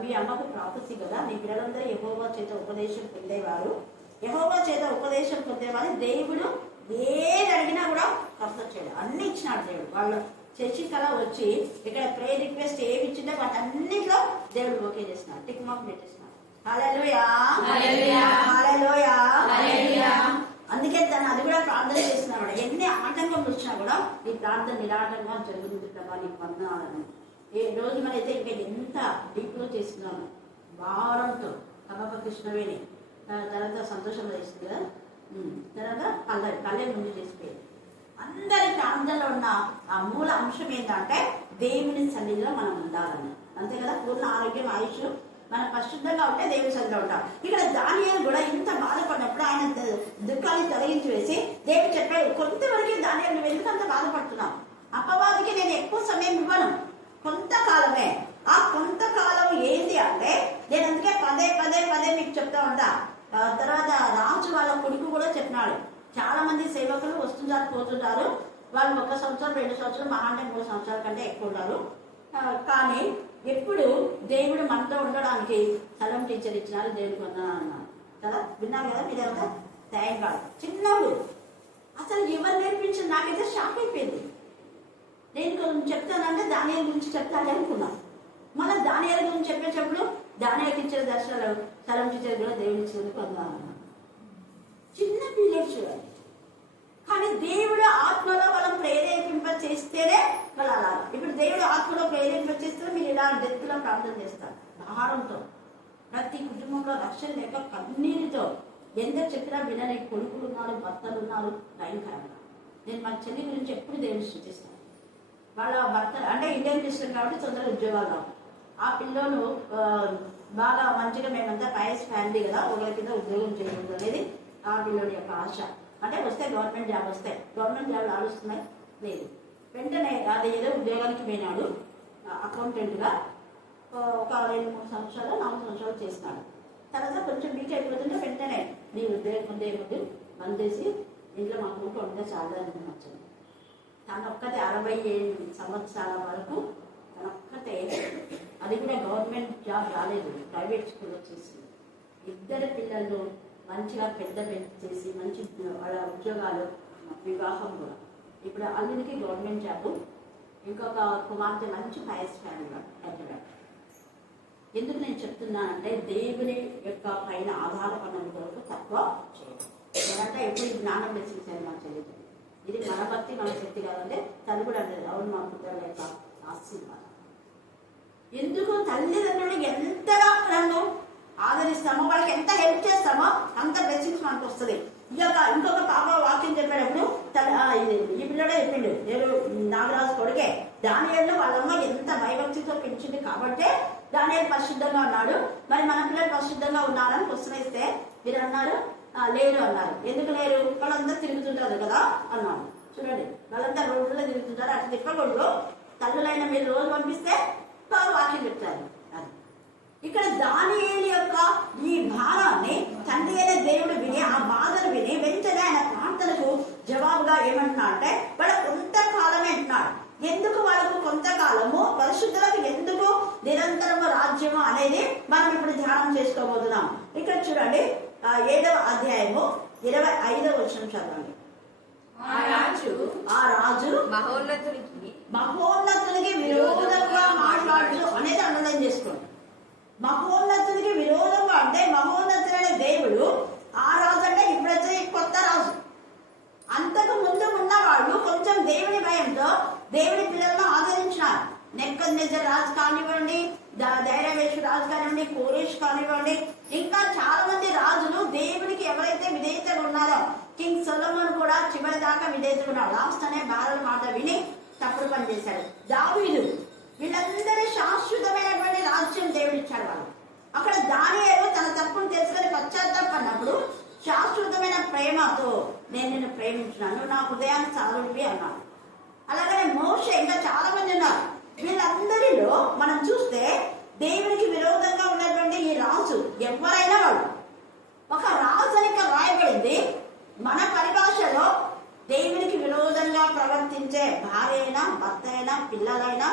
మీ అమ్మకు ప్రాపసీ కదా, మీ పిల్లలందరూ యెహోవా చేత ఉపదేశం పొందేవారు. యెహోవా చేత ఉపదేశం పొందేవారు. దేవుడు ఏది అడిగినా కూడా కష్టం చేయడు, అన్ని ఇచ్చినాడు దేవుడు. వాళ్ళు శశికళ వచ్చి ఇక్కడ ప్రేయర్ రిక్వెస్ట్ ఏమి ఇచ్చిందో వాటన్నిటిలో దేవుడు ఓకే చేసినాడు, టిక్ మార్క్ పెట్టేసినాడు. హల్లెలూయా హల్లెలూయా హల్లెలూయా. అందుకే తను అది కూడా ప్రార్థన చేస్తున్నాడు. ఎన్ని ఆటంకం వచ్చినా కూడా ఈ ప్రార్థన నిరాటంగా జరుగుతుంటావా నీకు వందనాలను. ఏ రోజు మనైతే ఇంకా ఎంత డీప్లో చేస్తున్నాము భారంతో. కమప కృష్ణవేణి తర్వాత సంతోషంగా చేస్తుంది కదా, తర్వాత పల్లె ముందు చేసిపోయింది. అందరి ప్రాంతంలో ఉన్న ఆ మూల అంశం ఏంటంటే దేవుని సన్నిధిలో మనం ఉండాలని, అంతే కదా. పూర్ణ ఆరోగ్యం ఆయుష్ మనం పరిశుద్ధంగా ఉంటే దేవుని సన్నిధిలో ఉంటాం. ఇక్కడ దానియేలు కూడా ఇంత బాధపడినప్పుడు ఆయన దుఃఖాన్ని తొలగించి వేసి దేవుడు చెప్పాడు, కొంతవరకు దానియేలు నువ్వు ఎందుకు అంత బాధపడుతున్నావు, అపవాదికి నేను ఎక్కువ సమయం ఇవ్వను, కొంతకాలమే. ఆ కొంతకాలం ఏంటి అంటే నేను అందుకే పదే పదే పదే మీకు చెప్తా ఉంటా. తర్వాత రాజు వాళ్ళ కొడుకు కూడా చెప్పినాడు, చాలా మంది సేవకులు వస్తుంటారు పోతుంటారు, వాళ్ళు 1 సంవత్సరం 2 సంవత్సరం మహా అంటే 3 సంవత్సరాల కంటే ఎక్కువ ఉన్నారు. కానీ ఎప్పుడు దేవుడు మనతో ఉండడానికి స్థలం టీచర్ ఇచ్చినారు, దేవుడికి వందనాలు అన్నారు కదా, విన్నారు కదా మీరంతా. Thank God. చిన్నప్పుడు అసలు ఎవరు నేర్పించింది నాకైతే షాక్ అయిపోయింది. నేను కొంచెం చెప్తానంటే దానియేలు గురించి చెప్తాను అనుకున్నాను. మళ్ళీ దానియేలు గురించి చెప్పేటప్పుడు దానియేలుకి ఇచ్చిన దర్శనాలు స్థలం టీచర్ కూడా దేవుడు ఇచ్చినందుకు వందనాలు. చిన్న పిల్లలు చూడాలి, కానీ దేవుడు ఆత్మలో వాళ్ళని ప్రేరేపింప చేస్తేనే వాళ్ళు అలా. ఇప్పుడు దేవుడు ఆత్మలో ప్రేరేపింప చేస్తే మీరు ఇలా డెత్తులో ప్రార్థన చేస్తారు ఆహారంతో. ప్రతి కుటుంబంలో రక్షణ లేక కన్నీరుతో ఎంత చెప్పినా వినని కొడుకులు ఉన్నారు, భర్తలు ఉన్నారు, భయంకరంగా. నేను మా చెల్లి గురించి ఎప్పుడు దేవుడిని సృష్టిస్తాను. వాళ్ళ భర్త అంటే ఇండియన్ క్రిస్టియన్ కాబట్టి తొందరగా ఉద్యోగాలు రావు. ఆ పిల్లోను బాగా మంచిగా మేమంతా పైస్ ఫ్యామిలీ కదా, ఒకరి కింద ఉద్యోగం చేయడం అనేది ఆ పిల్లోని యొక్క ఆశ. అంటే వస్తే గవర్నమెంట్ జాబ్ వస్తాయి, గవర్నమెంట్ జాబ్లు ఆలోస్తున్నాయి లేదు. వెంటనే అది ఏదో ఉద్యోగానికి పోయినాడు అకౌంటెంట్గా. ఒక 2-3 సంవత్సరాలు 4 సంవత్సరాలు చేసినాడు. తర్వాత కొంచెం వీక్ అయిపోతుంటే వెంటనే నీ ఉద్యోగం ముందే ముందు బంద్ చేసి ఇంట్లో మా కూట ఉంటే చాలా నచ్చింది. తనొక్కతే 67 సంవత్సరాల వరకు తనొక్కతే, అది కూడా గవర్నమెంట్ జాబ్ రాలేదు, ప్రైవేట్ స్కూల్లో చేసింది. 2 పిల్లలు మంచిగా పెద్ద చేసి మంచి వాళ్ళ ఉద్యోగాలు, వివాహం కూడా. ఇప్పుడు అల్లుడికి గవర్నమెంట్ జాబు, ఇంకొక కుమార్తె మంచి పైస్ ఫ్యామిలీ హైదరాబాద్. ఎందుకు నేను చెప్తున్నానంటే దేవుని యొక్క పైన ఆధారపడిన కొరకు తక్కువ చేయడం. నేనంటే ఎప్పుడు జ్ఞానం రచించాను మా చెల్లి. ఇది మన భక్తి మన శక్తి కాదంటే తను కూడా అంటది, అవును మా పుత్రుల యొక్క ఆశీర్వాదం. ఎందుకు తల్లిదండ్రులు ఎంతగా నన్ను ఆదరిస్తామో, వాళ్ళకి ఎంత హెల్ప్ చేస్తామో అంత బ్లెస్సింగ్స్ మనకు వస్తుంది. ఇంకొక పాప వాక్యం చెప్పేటప్పుడు ఈ పిల్లడే చెప్పిండు, నేను నాగరాజు కొడుకే. దానియేలు వాళ్ళమ్మ ఎంత భయభక్తితో పెంచింది కాబట్టే దానియేలు పరిశుద్ధంగా ఉన్నాడు. మరి మన పిల్లలు పరిశుద్ధంగా ఉన్నారని క్వశ్చన్ ఇస్తే మీరు అన్నారు లేరు అన్నారు. ఎందుకు లేరు? వాళ్ళందరూ తిరుగుతుంటారు కదా అన్నాడు. చూడండి, వాళ్ళంతా రోడ్లలో తిరుగుతుంటారు, అటు తిప్పకూడదు. తల్లులైన మీరు రోజు పంపిస్తే వాక్యం చెప్తారు. ఇక్కడ దానియేలు యొక్క ఈ భారాన్ని తండ్రి అయిన దేవుడు విని ఆ బాధను విని వెంటనే ఆయన ప్రార్థనకు జవాబుగా ఏమంటున్నా అంటే వాళ్ళ కొంతకాలమే అంటున్నాడు. ఎందుకు వాళ్ళకు కొంతకాలము, పరిశుద్ధులకు ఎందుకు నిరంతరము రాజ్యము అనేది మనం ఇప్పుడు ధ్యానం చేసుకోబోతున్నాం. ఇక్కడ చూడండి 7వ అధ్యాయము 25వ వచనం చదవండి. ఆ రాజు మహోన్నతునికి విరోధంగా మాట్లాడు అనేది అండర్లైన్ చేసుకోండి. మహోన్నతునికి విరోధంగా అంటే మహోన్నతుడైన దేవుడు ఆ రాజు అంటే ఇప్పుడైతే కొత్త రాజు. అంతకు ముందు ఉన్నవాళ్ళు కొంచెం దేవుని భయంతో దేవుని పిల్లలను ఆదరించినారు. నెబుకద్నెజర్ రాజు కానివ్వండి, దైరవేషు రాజు కానివ్వండి, కోరేష్ కానివ్వండి, ఇంకా చాలా మంది రాజులు దేవునికి ఎవరైతే విధేయతగా ఉన్నారో, కింగ్ సొలొమోన్ కూడా చివరి దాకా విధేయతగా ఉన్నాడు. లాస్ట్ అనే భారత మాట విని తప్పుడు పని చేశాడు. దావీదు, వీళ్ళందరూ శాశ్వతమైనటువంటి రాజ్యం దేవుడు ఇచ్చాడు వాళ్ళు. అక్కడ దానియేలు తన తప్పును తెలుసుకొని పశ్చాత్తాపడినప్పుడు శాశ్వతమైన ప్రేమతో నేను నిన్ను ప్రేమించున్నాను, నా హృదయాన్ని చాలుడివి అన్నాడు. అలాగనే మోషే, ఇంకా చాలా మంది ఉన్నారు. వీళ్ళందరిలో మనం చూస్తే దేవునికి విరోధంగా ఉన్నటువంటి ఈ రాజు ఎవరైనా వాడు ఒక రాజు అని రాయబడింది. మన పరిభాషలో దేవునికి విరోధంగా ప్రవర్తించే భార్య అయినా, భర్త అయినా, పిల్లలైనా,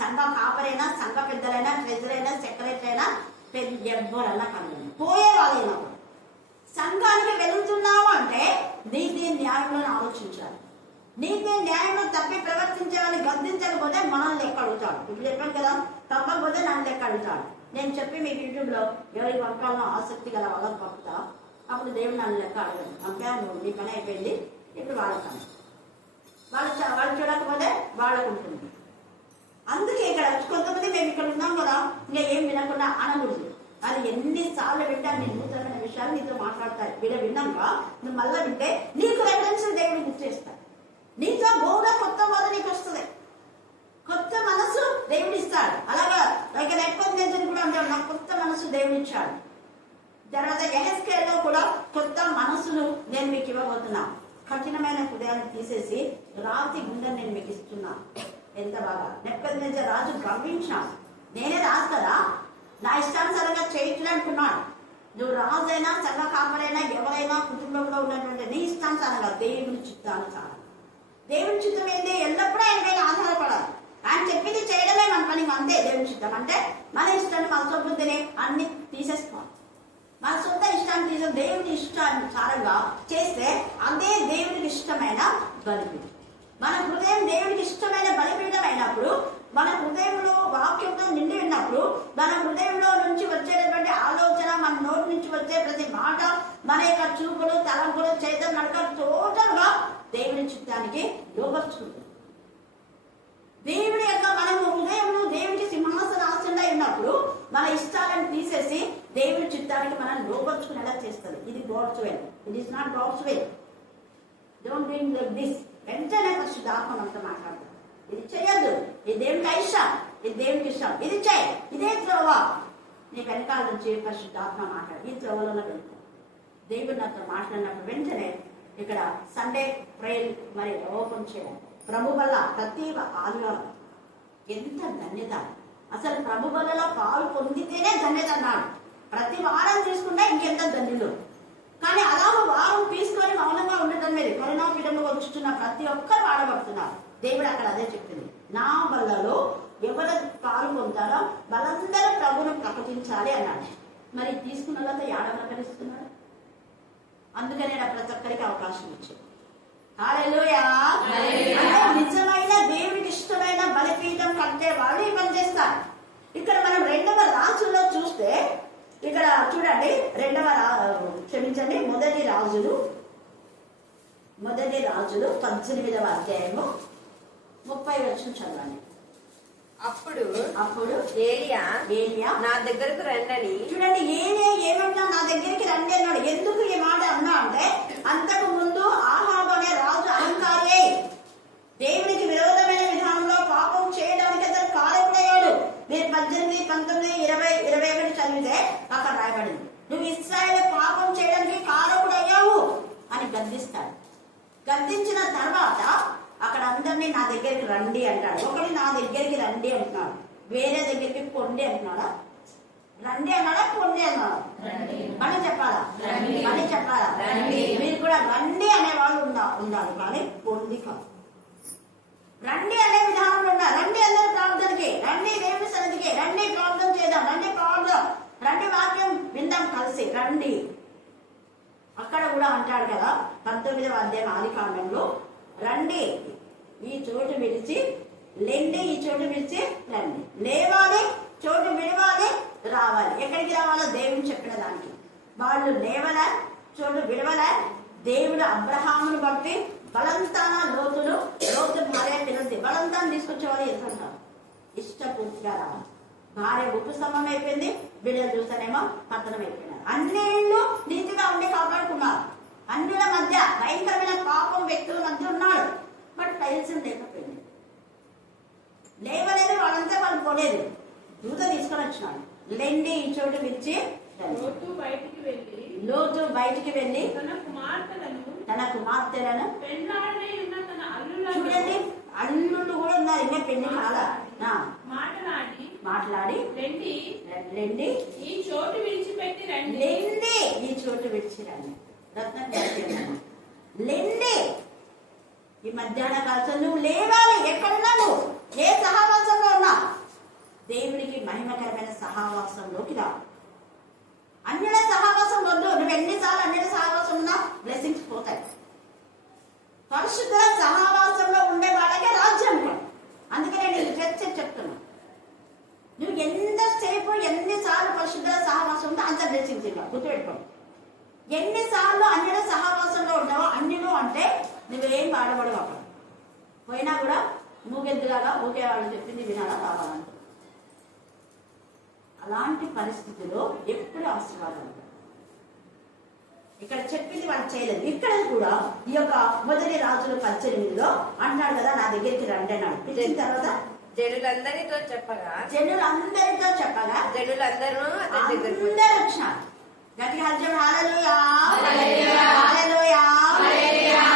సంఘ కాపరైనా, సంఘ పెద్దలైనా, ట్రెజరైనా, సెక్రటరీ అయినా, ఎవరన్నా కనుగొని పోయే వాళ్ళైనా సంఘానికి వెళుతున్నావు అంటే నీతి న్యాయంలో ఆలోచించాలి. నీతి న్యాయంలో తప్పి ప్రవర్తించే వాళ్ళని గద్దించకపోతే మనల్ని లెక్క అడుగుతాడు. ఇప్పుడు చెప్పాను కదా, తప్పకపోతే నన్ను లెక్క అడుగుతాడు. నేను చెప్పి మీకు యూట్యూబ్ లో ఎవరి వంటల్లో ఆసక్తి గల వాళ్ళకి పంపుతా, అప్పుడు దేవుడు నన్ను లెక్క అడగదు. అంతే, నువ్వు నీ పని అయిపోయింది, ఇప్పుడు వాళ్ళ పని. వాళ్ళు చూడకపోతే వాళ్ళకు ఉంటుంది. అందుకే ఇక్కడ కొంతమంది మేము ఇక్కడ ఉన్నాం కదా, ఇంకా ఏం వినకుండా అనకూడదు. అది ఎన్నిసార్లు వింటే అన్ని నూతనమైన విషయాలు నీతో మాట్లాడతారు. విన్నాక నువ్వు మళ్ళీ వింటే నీకు రెఫరెన్స్ దేవుడు గుర్తు చేస్తాడు. నీతో బోధ కొత్త బోధ నీకు వస్తుంది, కొత్త మనసు దేవుడు ఇస్తాడు. అలాగా ఇక్కడ ఎక్కువ కూడా అంటాడు, నాకు కొత్త మనసు దేవుడు ఇచ్చాడు. తర్వాత యెహెజ్కేలులో కూడా కొత్త మనసును నేను మీకు ఇవ్వబోతున్నా, కఠినమైన హృదయాన్ని తీసేసి రాతి గుండెని నేను మీకు ఇస్తున్నా. ఎంత బాగా నెమ్మదిగా రాజు గర్వించాడు. నేనే రాజు కదా, నా ఇష్టానుసారంగా చేయట్లే అనుకున్నాడు. నువ్వు రాజైనా, సంఘ కాపరైనా, ఎవరైనా కుటుంబంలో ఉన్నటువంటి నీ ఇష్టానుసారంగా, దేవుని చిత్తానుసారం. దేవుని చిత్తం ఏంటి? ఎల్లప్పుడూ ఆయన మీద ఆధారపడాలి. ఆయన చెప్పింది చేయడమే మన పని, అంతే. దేవుని చిత్తం అంటే మన ఇష్టాన్ని, మన సొంతని అన్ని తీసేసుకోవాలి. మన సొంత ఇష్టాన్ని తీసే దేవుని ఇష్టానుసారంగా చేస్తే అదే దేవునికి ఇష్టమైన బలిపీఠం. మన హృదయం దేవునికి ఇష్టమైన బలిపీఠం అయినప్పుడు, మన హృదయంలో వాక్యంతో నిండి ఉన్నప్పుడు, మన హృదయంలో నుంచి వచ్చేటటువంటి ఆలోచన, మన నోటి నుంచి వచ్చే ప్రతి మాట, మన యొక్క చూపులు, తలంపులు, చేతులు, నడక టోటల్ గా దేవుని చిత్తానికి లోపరుచుకుంటుంది. దేవుడి యొక్క మన హృదయంలో దేవుడికి సింహాసనాసంగా ఉన్నప్పుడు మన ఇష్టాలను తీసేసి దేవుడి చిత్తానికి మనం లోపరుచుకునేలా చేస్తుంది. ఇది God's way, it is not God's way. Don't doing like this. వెంటనే పరిశుద్ధాత్మ మనతో మాట్లాడతాం, ఇది చేయొద్దు, ఇది దేవునికి ఇష్టం, ఇది దేవునికి ఇష్టం, ఇది చేయి, ఇదే త్రోవ. నీ వెనకాల నుంచి పరిశుద్ధాత్మ మాట్లాడు, ఈ త్రోవలో వెళ్తాం. దేవుడు నాతో మాట్లాడినప్పుడు వెంటనే ఇక్కడ సండే ప్రేయర్ మరి ఓపెన్ చేయాలి. ప్రభు వల్ల ప్రతి ఆదివారం ఎంత ధన్యత! అసలు ప్రభు వల్ల పాలు పొందితేనే ధన్యత అన్నాడు. ప్రతి వారం తీసుకుంటే ఇంకెంత ధన్యులు. కానీ అలా వారం తీసుకొని మౌనంగా ఉండటం లేదు. కరోనా పీఠంలో వచ్చుతున్న ప్రతి ఒక్కరు వాడబడుతున్నారు. దేవుడు అక్కడ అదే చెప్తుంది, నా వల్లలో ఎవరు పాలు పొందుతారో వాళ్ళందరూ ప్రభువును ప్రకటించాలి అన్నాడు. మరి తీసుకున్న వాళ్ళతో ఏడమకరిస్తున్నాడు. అందుకనే ప్రతి ఒక్కరికి అవకాశం ఇచ్చింది. హల్లెలూయా. నిజమైన దేవుడికి ఇష్టమైన బలిపీఠం కట్టే వాళ్ళు ఈ పని చేస్తారు. ఇక్కడ మనం 2వ రాజుల్లో చూస్తే, ఇక్కడ చూడండి, మొదటి రాజులు 18వ అధ్యాయము 30 వచనం చదవండి. అప్పుడు ఏలియా నా దగ్గరకు రండని. చూడండి, ఏమన్నా నా దగ్గరికి రండి అన్నాడు. ఎందుకు ఈ మాట అన్నా అంటే, అంతకు ముందు ఆహాబు అనే రాజు అహంకారి, దేవునికి విరోధమైన విధానంలో పాపం చేయడానికి అతను కారకుడయ్యాడు. మీరు 18, 19, 20, 21 చదివితే అక్కడ రాయబడింది, నువ్వు ఇశ్రాయేలు పాపం చేయడానికి కారకుడయ్యావు అని గద్దిస్తాడు. గద్దించిన తర్వాత అక్కడ అందరినీ నా దగ్గరికి రండి అంటాడు. ఒకటి నా దగ్గరికి రండి అంటున్నాడు, వేరే దగ్గరికి పొండి అంటున్నాడా? రండి అన్నాడా, పొండి అన్నాడా? అని చెప్పాలా? మీరు కూడా రండి అనే వాళ్ళు ఉండాలి, కానీ పొండి కాదు. రండి అనే విధానంలో ఉండాలి. రండి అందరూ ప్రార్థనకి, రండి దేవుని సన్నిధికి, రండి ప్రార్థన చేద్దాం, రండి వాక్యం విందాం కలిసి రండి. అక్కడ కూడా అంటాడు కదా 19వ అధ్యాయం ఆదికాండంలో, రండి ఈ చోటు విడిచి లెండి, ఈ చోటు విడిచి రండి. లేవాలి, చోటు విడవాలి, రావాలి. ఎక్కడికి రావాలో దేవుని చెప్పిన దానికి. వాళ్ళు లేవలే, చోటు విడవలే. దేవుడు అబ్రహామును బట్టి బలంతాన లోతు భార్య పిల్లలు బలంతాన్ని తీసుకొచ్చే వాళ్ళు ఎంత ఉంటారు? ఇష్టపూర్తిగా రావాలి. భార్య ఉపశమనం అయిపోయింది, బిడ్డలు చూస్తానేమో పతనం అయిపోయినారు. అన్ని ఇళ్ళు నీతిగా ఉండి కాపాడుకున్నారు. అన్నిల మధ్య భయంకరమైన పాపం వ్యక్తుల మధ్య ఉన్నాడు. బట్ టైల్స్ లేకపోయింది, లేవలేదు. వాళ్ళంతా వాళ్ళు పోలేదు. దూత తీసుకొని వచ్చినాడు. లెండి ఈ చోటు విడిచి లోతు బయటికి వెళ్ళి తన కుమార్తెలను చూడండి, అల్లుళ్ళు కూడా ఉన్నారు. ఇంకా పెళ్లి కాలా మాట్లాడి లెండి ఈ చోటు విడిచిపెట్టి రండి, ఈ చోటు విడిచి రండి. రత్నం లెండి. ఈ మధ్యాహ్న కాలం నువ్వు లేవాలి. ఎక్కడున్నా నువ్వు ఏ సహవాసంలో ఉన్నా దేవుడికి మహిమకరమైన సహవాసంలోకి రా. అన్యుల సహవాసం వద్దు. నువ్వు ఎన్నిసార్లు అన్యుల సహవాసం ఉన్నా బ్లెస్సింగ్స్ పోతాయి. పరిశుద్ధుల సహవాసంలో ఉండే వాళ్ళకే రాజ్యం. అందుకనే నేను చెప్తున్నా, నువ్వు ఎంతసేపు ఎన్నిసార్లు పరిశుద్ధుల సహవాసం ఉందో అంత బ్లెస్సింగ్స్ ఇంకా గుర్తుపెట్టుకో. ఎన్నిసార్లు అన్యుల సహవాసంలో ఉంటావో అన్యులు అంటే నువ్వేం బాధపడవు. అక్కడ పోయినా కూడా మూగెద్దులాగా ఊగే వాళ్ళు చెప్పింది వినాలా కావాలంటే అలాంటి పరిస్థితిలో ఎప్పుడు ఆశీర్వాదం. ఇక్కడ చెప్పింది వాళ్ళు చేయలేదు. ఇక్కడ కూడా ఈ యొక్క మొదటి రాజులు 18లో అంటున్నాడు కదా, నా దగ్గరికి రండి అన్నాడు. పిలిచిన తర్వాత జనులందరితో చెప్పగా జనులందరూ అందరూ వచ్చినారు. గట్టిగా హల్లెలూయా హల్లెలూయా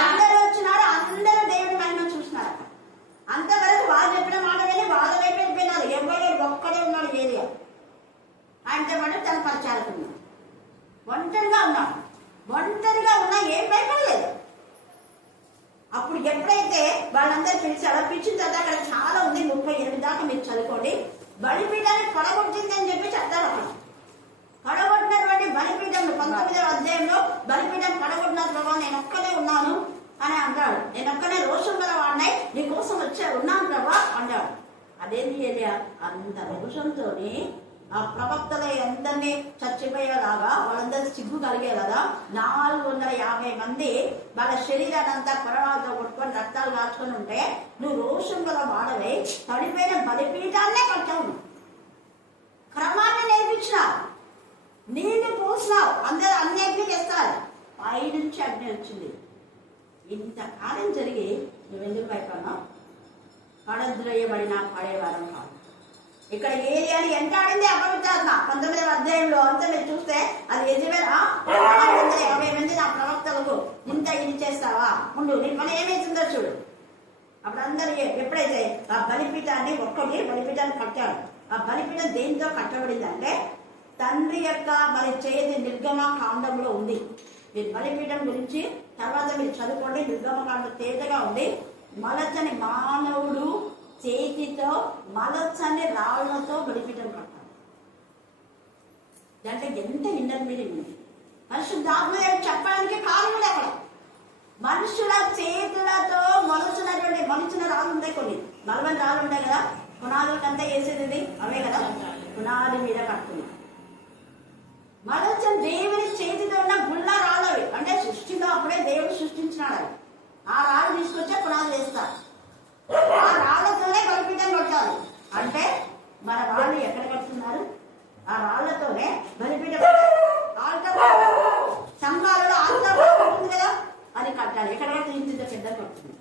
అందరూ వచ్చినారు. అందరూ దేవుడి మహిమ చూసినారు. అంతవరకు వాళ్ళు చెప్పిన మాట విని వాళ్ళ వైపు వెళ్ళిపోయినారు. ఎవరు ఒక్కడే ఉన్నాడు ఏరియా. ఆయనతో పాటు తన పరిచయాలకు ఉన్నాడు. ఒంటరిగా ఉన్నా ఏం భయపడలేదు. అప్పుడు ఎప్పుడైతే వాళ్ళందరూ పిలిచారో, పిలిచిన తర్వాత అక్కడ చాలా ఉంది, 38 దాకా మీరు చదువుకోండి. బలిపీఠాన్ని పడగొట్టిందని చెప్పి చెప్తారు. అక్కడ పడగొట్టినటువంటి బలిపీఠం 19వ అధ్యాయంలో బలిపీఠం పడగొట్టిన ప్రభావ నేను ఒక్కనే ఉన్నాను అని అంటాడు. నేను ఒక్కనే రోషం గల వాడినై నీ కోసం ఉన్నాను ప్రభా అన్నాడు. అదేంటి ఏరియా అంత రోషంతో ఆ ప్రవక్తల అందరినీ చచ్చిపోయేలాగా వాళ్ళందరూ సిగ్గు కలిగేలాగా 450 మంది వాళ్ళ శరీరాన్ని అంతా కొరవాలతో కొట్టుకొని రక్తాలు కాచుకొని ఉంటే నువ్వు రోషం గల వాడవై తడిపోయిన బలిపీఠాన్నే కట్టావు. క్రమాన్ని నేర్పించినావు, నీళ్లు పోసినావు. అందరూ అన్ని అగ్ని చేస్తారు. పైనుంచి అగ్ని వచ్చింది. ఇంతకాలం జరిగి నువ్వెందుకు భయపడినావు? పడద్రోయబడిన పడేవారం కాదు. ఇక్కడ ఏరియాని ఎంటాడింది అపవిత్రాత్మ. 19వ అధ్యాయంలో అంతా మీరు చూస్తే అది యెజబెల్ 450 మంది నా ప్రవక్తలకు ఇది చేస్తావా ముందు నీ పని ఏమైతుందో చూడు. అప్పుడు అందరు ఎప్పుడైతే ఆ బలిపీఠాన్ని బలిపీఠాన్ని కట్టాడు. ఆ బలిపీఠం దేనితో కట్టబడింది అంటే తండ్రి యొక్క మరి చేతి నిర్గమ కాండంలో ఉంది. మీరు బలిపీఠం గురించి తర్వాత మీరు చదువుకోండి. నిర్గమ కాండం తేటగా ఉంది. మలచని మానవుడు చేతితో మలచని రాళ్లతో బలిపీఠం కట్టాలి. దాంట్లో ఎంత ఇన్నర్ మీనింగ్ ఉంది. పరిశుద్ధాత్మ చెప్పడానికి కారణం అక్కడ మనుషుల చేతులతో మలుచిన రాళ్ళు ఉంటాయి. కొన్ని 40 రాళ్ళు ఉంటాయి కదా, పునాదులకంతా వేసేది అవే కదా, పునాది మీద కట్టుకున్నాం. మలచని దేవుని చేతితో ఉన్న గుళ్ళ రాళ్ళు అవి. అంటే సృష్టిలో అప్పుడే దేవుడు సృష్టించినాడు అవి. ఆ రాళ్ళు తీసుకొచ్చే పునాది వేస్తారు. ఆ రాళ్లతోనే బలిపీఠం కట్టాలి. అంటే మన వాళ్ళు ఎక్కడ కట్టుతున్నారు? ఆ రాళ్లతోనే బలిపీఠం. సంఘాలలో ఆల్టర్ ఉంటుంది కదా, అది కట్టాలి. ఎక్కడ కట్టింది? ఇంత పెద్ద కట్టుతుంది.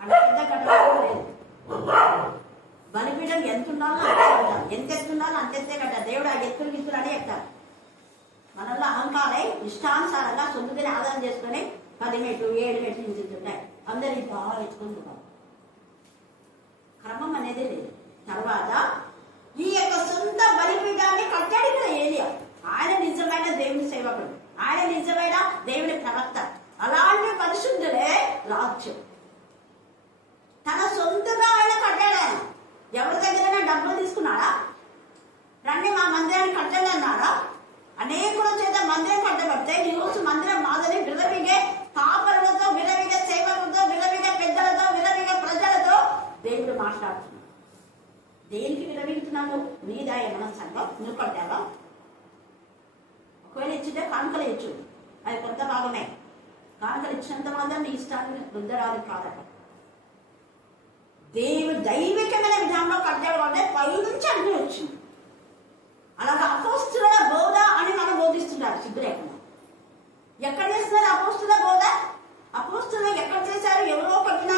అంటే పెద్ద కట్టడం లేదు. బలిపీఠం ఎంత ఉండాలో అంతే కట్టాలి. ఎంత ఎత్తుండాలో అంత ఎత్తే కట్టాలి. దేవుడు ఆ ఎత్తులు గిత్తులు అని చెప్తారు. మనల్లో అహంకారై ఇష్టానుసారంగా సొంతని ఆదాయం చేసుకుని 10 మెట్లు 7 మెట్లు నించుంటున్నాయి. అందరు ఇది బాగా ఎత్తుకుంటున్నారు. క్రమం అనేది లేదు. తర్వాత ఈ యొక్క సొంత బలిపీఠాన్ని కట్టాడు ఇక్కడ ఏలియా. ఆయన నిజమైన దేవుని సేవకుడు, ఆయన నిజమైన దేవుని ప్రవక్త. అలాంటి పరిశుద్ధుడే రాజ్యం. తన సొంతగా ఆయన కట్టాడు. ఆయన ఎవరి దగ్గరైనా డబ్బులు తీసుకున్నాడా? రండి మా మందిరాన్ని కట్టండి అన్నాడా? అనేకుల చేత మందిరం కట్టబడితే ఈరోజు మందిరం మాదని విరవిగే కాపరులతో, విరవిగే సేవకులతో, విరవిగే పెద్దలతో, విరవిగే ప్రజలతో దేవుడు మాట్లాడుతున్నాడు. దేనికి విరవిగుతున్నావు? నీదా ఏమన్నా సంఘం నువ్వు కట్టావా? ఒకవేళ ఇచ్చింటే కానుకలు ఇచ్చు, అది కొంత భాగమే. కానుకలు ఇచ్చినంత మాత్రం నీ ఇష్టాన్ని రుద్దడానికి కాదట. దైవికమైన విధానంలో కట్టాడు అంటే పైనుంచి అగ్ని వచ్చింది. అలాగే అపోస్తుల బోధ అని మనం బోధిస్తున్నారు సిగ్గులేకుండా. ఎక్కడ చేస్తున్నారు అపోస్తుల బోధ? అపోస్తులు ఎక్కడ చేశారు? ఎవరో కట్టినా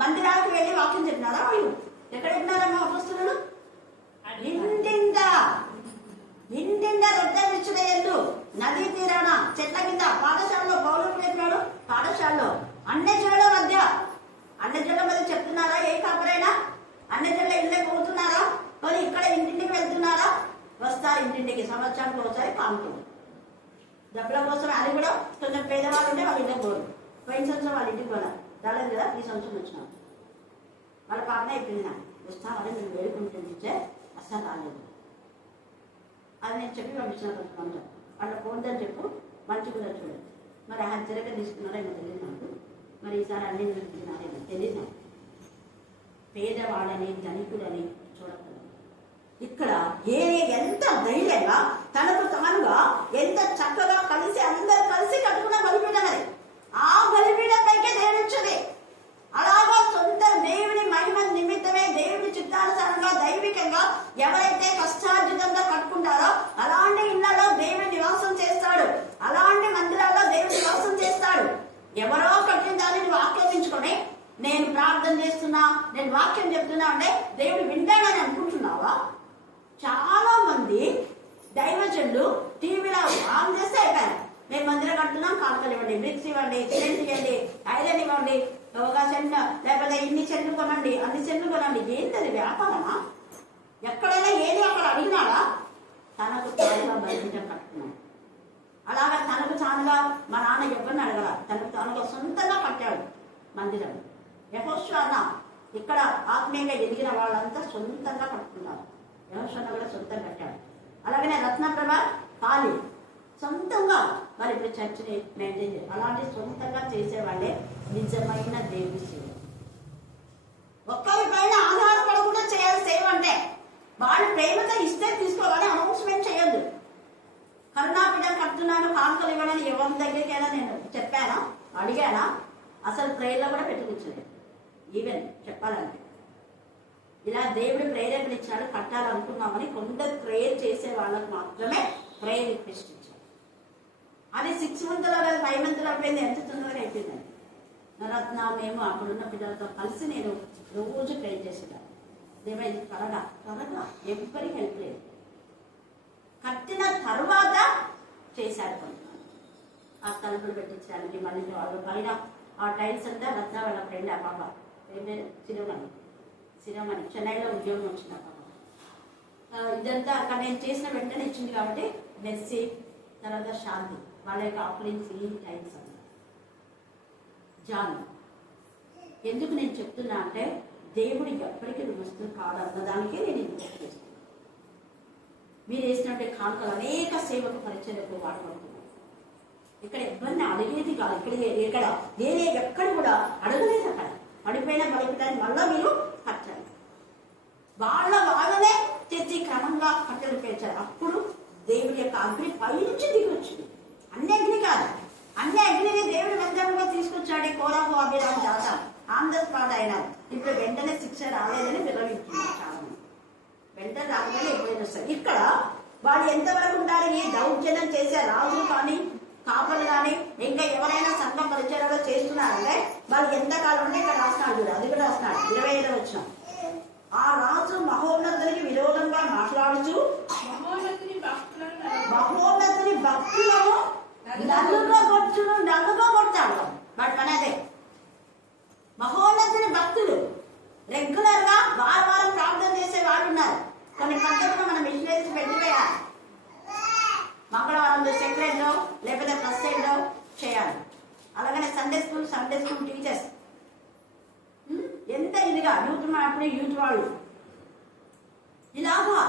మందిరాలకు వెళ్ళి వాక్యం చెప్పినారా? వాళ్ళు ఎక్కడ చెప్పినారమ్మా అపోస్తులు? ఇంటింట రొట్టె విచ్చుడయ్యద్దు, నదీ తీరాన, చెట్ల కింద, పాఠశాలలో. పౌలు చెప్పినాడు పాఠశాలలో అన్యజనుల మధ్య. అన్యజనుల మధ్య చెప్తున్నారా? ఏ కాపరైనా అన్యజనుల ఇళ్ళే పోతున్నారా? మరి ఇక్కడ ఇంటింటికి వెళ్తున్నారా? వస్తారు ఇంటింటికి, సంవత్సరానికి ఒకసారి కానుతుంది. డబ్బుల కోసం అది కూడా కొంచెం పేదవాళ్ళు ఉంటే వాళ్ళ ఇంటికి పోరు. పోయిన సంవత్సరం వాళ్ళ ఇంటికి పోలా, రాలేదు కదా, ఈ సంవత్సరం వచ్చినాం. వాళ్ళ పాపనే అయిపోయింది, నాకు వస్తామని నేను వేడుకుంటుంది ఇచ్చే, అస్సలు రాలేదు. అది నేను చెప్పి పంపించిన కొంచెం వాళ్ళ పోందని చెప్పు, మంచి కూడా చూడండి. మరి ఆ తిరగ తీసుకున్నారేమో తెలియదు నాకు. మరి ఈసారి అన్ని తిన్నారేమో తెలియదు. పేదవాడని ధనికుడని చూడకూడదు. ఇక్కడ ఎంత ధైర్యంగా తనకు తానుగా ఎంత చక్కగా కలిసి అందరు కలిసి కట్టుకున్న బలిపీఠం అది. ఆ బలిపీఠంపైకే దేవుడిచ్చింది. అలాగా సొంత దేవుని మహిమ నిమిత్తమే దేవుని చిత్తానుసారంగా దైవికంగా ఎవరైతే కష్టార్జితంగా కట్టుకుంటారో అలాంటి ఇళ్లలో దేవుని నివాసం చేస్తాడు. అలాంటి మందిరాల్లో దేవుని నివాసం చేస్తాడు. ఎవరో కట్టిన దాన్ని నువ్వు ఆక్రమించుకొని నేను ప్రార్థన చేస్తున్నా, నేను వాక్యం చెప్తున్నా అంటే దేవుడు వింటాడని అనుకుంటున్నావా? చాలా మంది దైవజనులు టీవీలో ఆన్ చేస్తే అయిపోయారు. మేము మందిరం కడుతున్నాం, కానుకలు ఇవ్వండి, బ్రిక్స్ ఇవ్వండి, సిమెంట్ ఇవ్వండి, ఐరన్ ఇవ్వండి, ఒక సెంట్ లేకపోతే ఇన్ని సెంట్లు కొనండి, అన్ని సెంట్లు కొనండి. ఏంటది వ్యాపారమా? ఎక్కడైనా ఏది అక్కడ అడిగినాడా? తనకు తానుగా బలిపీఠం కట్టుకున్నాడు. అలాగా తనకు తానుగా మా నాన్న ఎవరిని అడగల, తనకు తానుగా సొంతంగా కట్టాడు మందిరం. యెహోషువ ఇక్కడ ఆత్మీయంగా ఎదిగిన వాళ్ళంతా సొంతంగా కట్టుకున్నారు. యెహోషువ కూడా సొంతంగా కట్టాడు. అలాగనే రత్నప్రభ పాలి సొంతంగా మరి ఇప్పుడు చర్చిని మెయింటైన్ చేయాలి. అలాంటి సొంతంగా చేసేవాళ్ళే నిజమైన దేవుడి సేవ. ఒక్కరి పైన ఆధారపడకుండా చేయాలి సేవ అంటే. వాళ్ళు ప్రేమతో ఇస్తే తీసుకోవాలి, అనౌన్స్మెంట్ చేయొద్దు. కరుణాపీఠం కడుతున్నాను, కానుకలు ఇవ్వడానికి ఎవరి దగ్గరికైనా నేను చెప్పానా, అడిగానా? అసలు ప్రేయర్లో కూడా పెట్టుకొచ్చలేదు. ఈవెన్ చెప్పాలంటే ఇలా దేవుడు ప్రేరేపణ ఇచ్చాడు, కట్టాలనుకున్నామని కొందరు ప్రేయర్ చేసే వాళ్ళకు మాత్రమే ప్రేయర్ రిక్వెస్ట్ ఇచ్చారు. అది 6 months 5 months అయిపోయింది. ఎంత తొందరగా అయిపోయిందండి. రత్న మేము అక్కడున్న పిల్లలతో కలిసి నేను రోజు ప్రేయర్ చేసేదాన్ని. ఏమైంది? త్వరగా ఎవ్వరికి హెల్ప్ లేదు. కట్టిన తర్వాత చేశారు కొంతమంది. ఆ తలుపులు పెట్టించడానికి మళ్ళీ వాళ్ళు పైన ఆ టైల్స్ అంతా రత్న వాళ్ళ ఫ్రెండ్ ఆ పాప శిరోమణి చెన్నైలో ఉద్యోగం వచ్చింది ఆ పాప. ఇదంతా అక్కడ నేను చేసిన వెంటనే ఇచ్చింది కాబట్టి మెస్సీ తర్వాత శాంతి వాళ్ళ యొక్క ఆఫరింగ్స్ ఈ టైమ్స్ అన్న జాన్. ఎందుకు నేను చెప్తున్నా అంటే దేవుడు ఎప్పటికీ వస్తువు కాదు అన్నదానికే నేను ఇంట్రెస్ట్ చేస్తున్నాను. మీరు వేసినట్టే కానుకలు అనేక సేవకు పరిచయకు వాడబడుతున్నాను. ఇక్కడ ఎవరిని అడిగేది కాదు. ఇక్కడ వేరే ఎక్కడ కూడా అడగలేదు. అక్కడ పడిపోయిన బలిపీఠాన్ని మళ్ళా మీరు కట్టాలి. వాళ్ళనే తెచ్చి క్రమంగా కట్టెలు పేర్చారు. అప్పుడు దేవుడి యొక్క అగ్ని పైనుంచి దిగి వచ్చింది. అన్ని అగ్ని కాదు, అన్ని అగ్నిని దేవుడి మందిరంలో తీసుకొచ్చాడు. కోరాహు అభిరామ్ జాత ఆన్ ద స్పాట్ అయినా. ఇప్పుడు వెంటనే శిక్ష రాలేదని విరమిస్తున్నారు చాలా మంది. వెంటనే రాగానే ఎప్పుడైనా వస్తారు. ఇక్కడ వాళ్ళు ఎంతవరకు ఉంటారు? ఈ దౌర్జన్యం చేసే రాజు కానీ కాపలు కానీ ఇంకా ఎవరైనా సంఘం పరిచయాలు చేస్తున్నారంటే వాళ్ళు ఎంతకాలం ఉంటే ఇక్కడ రాస్తున్నాడు చూడు. అది కూడా రాస్తున్నాడు 25వ వచనం. ఆ రాజు మహోన్నతునికి విరోధంగా మాట్లాడుచు మహోన్నతుని భక్తులను నలుగా కొడతాడు. వాటి పని అదే. మహోన్నతుని భక్తులు రెగ్యులర్ గా వారం ప్రార్థన చేసే వాళ్ళు ఉన్నారు. కొన్ని పద్ధతులు మన మిషనరీస్ పెట్టిపోయారు. మంగళవారం సెక్రెట్ లో లేకపోతే ఫస్ట్ ఎయిడ్ లో చేయాలి. అలాగనే సండే స్కూల్ టీచర్స్ ఎంత ఇదిగా అప్పుడు యూత్ వాళ్ళు ఇలాగా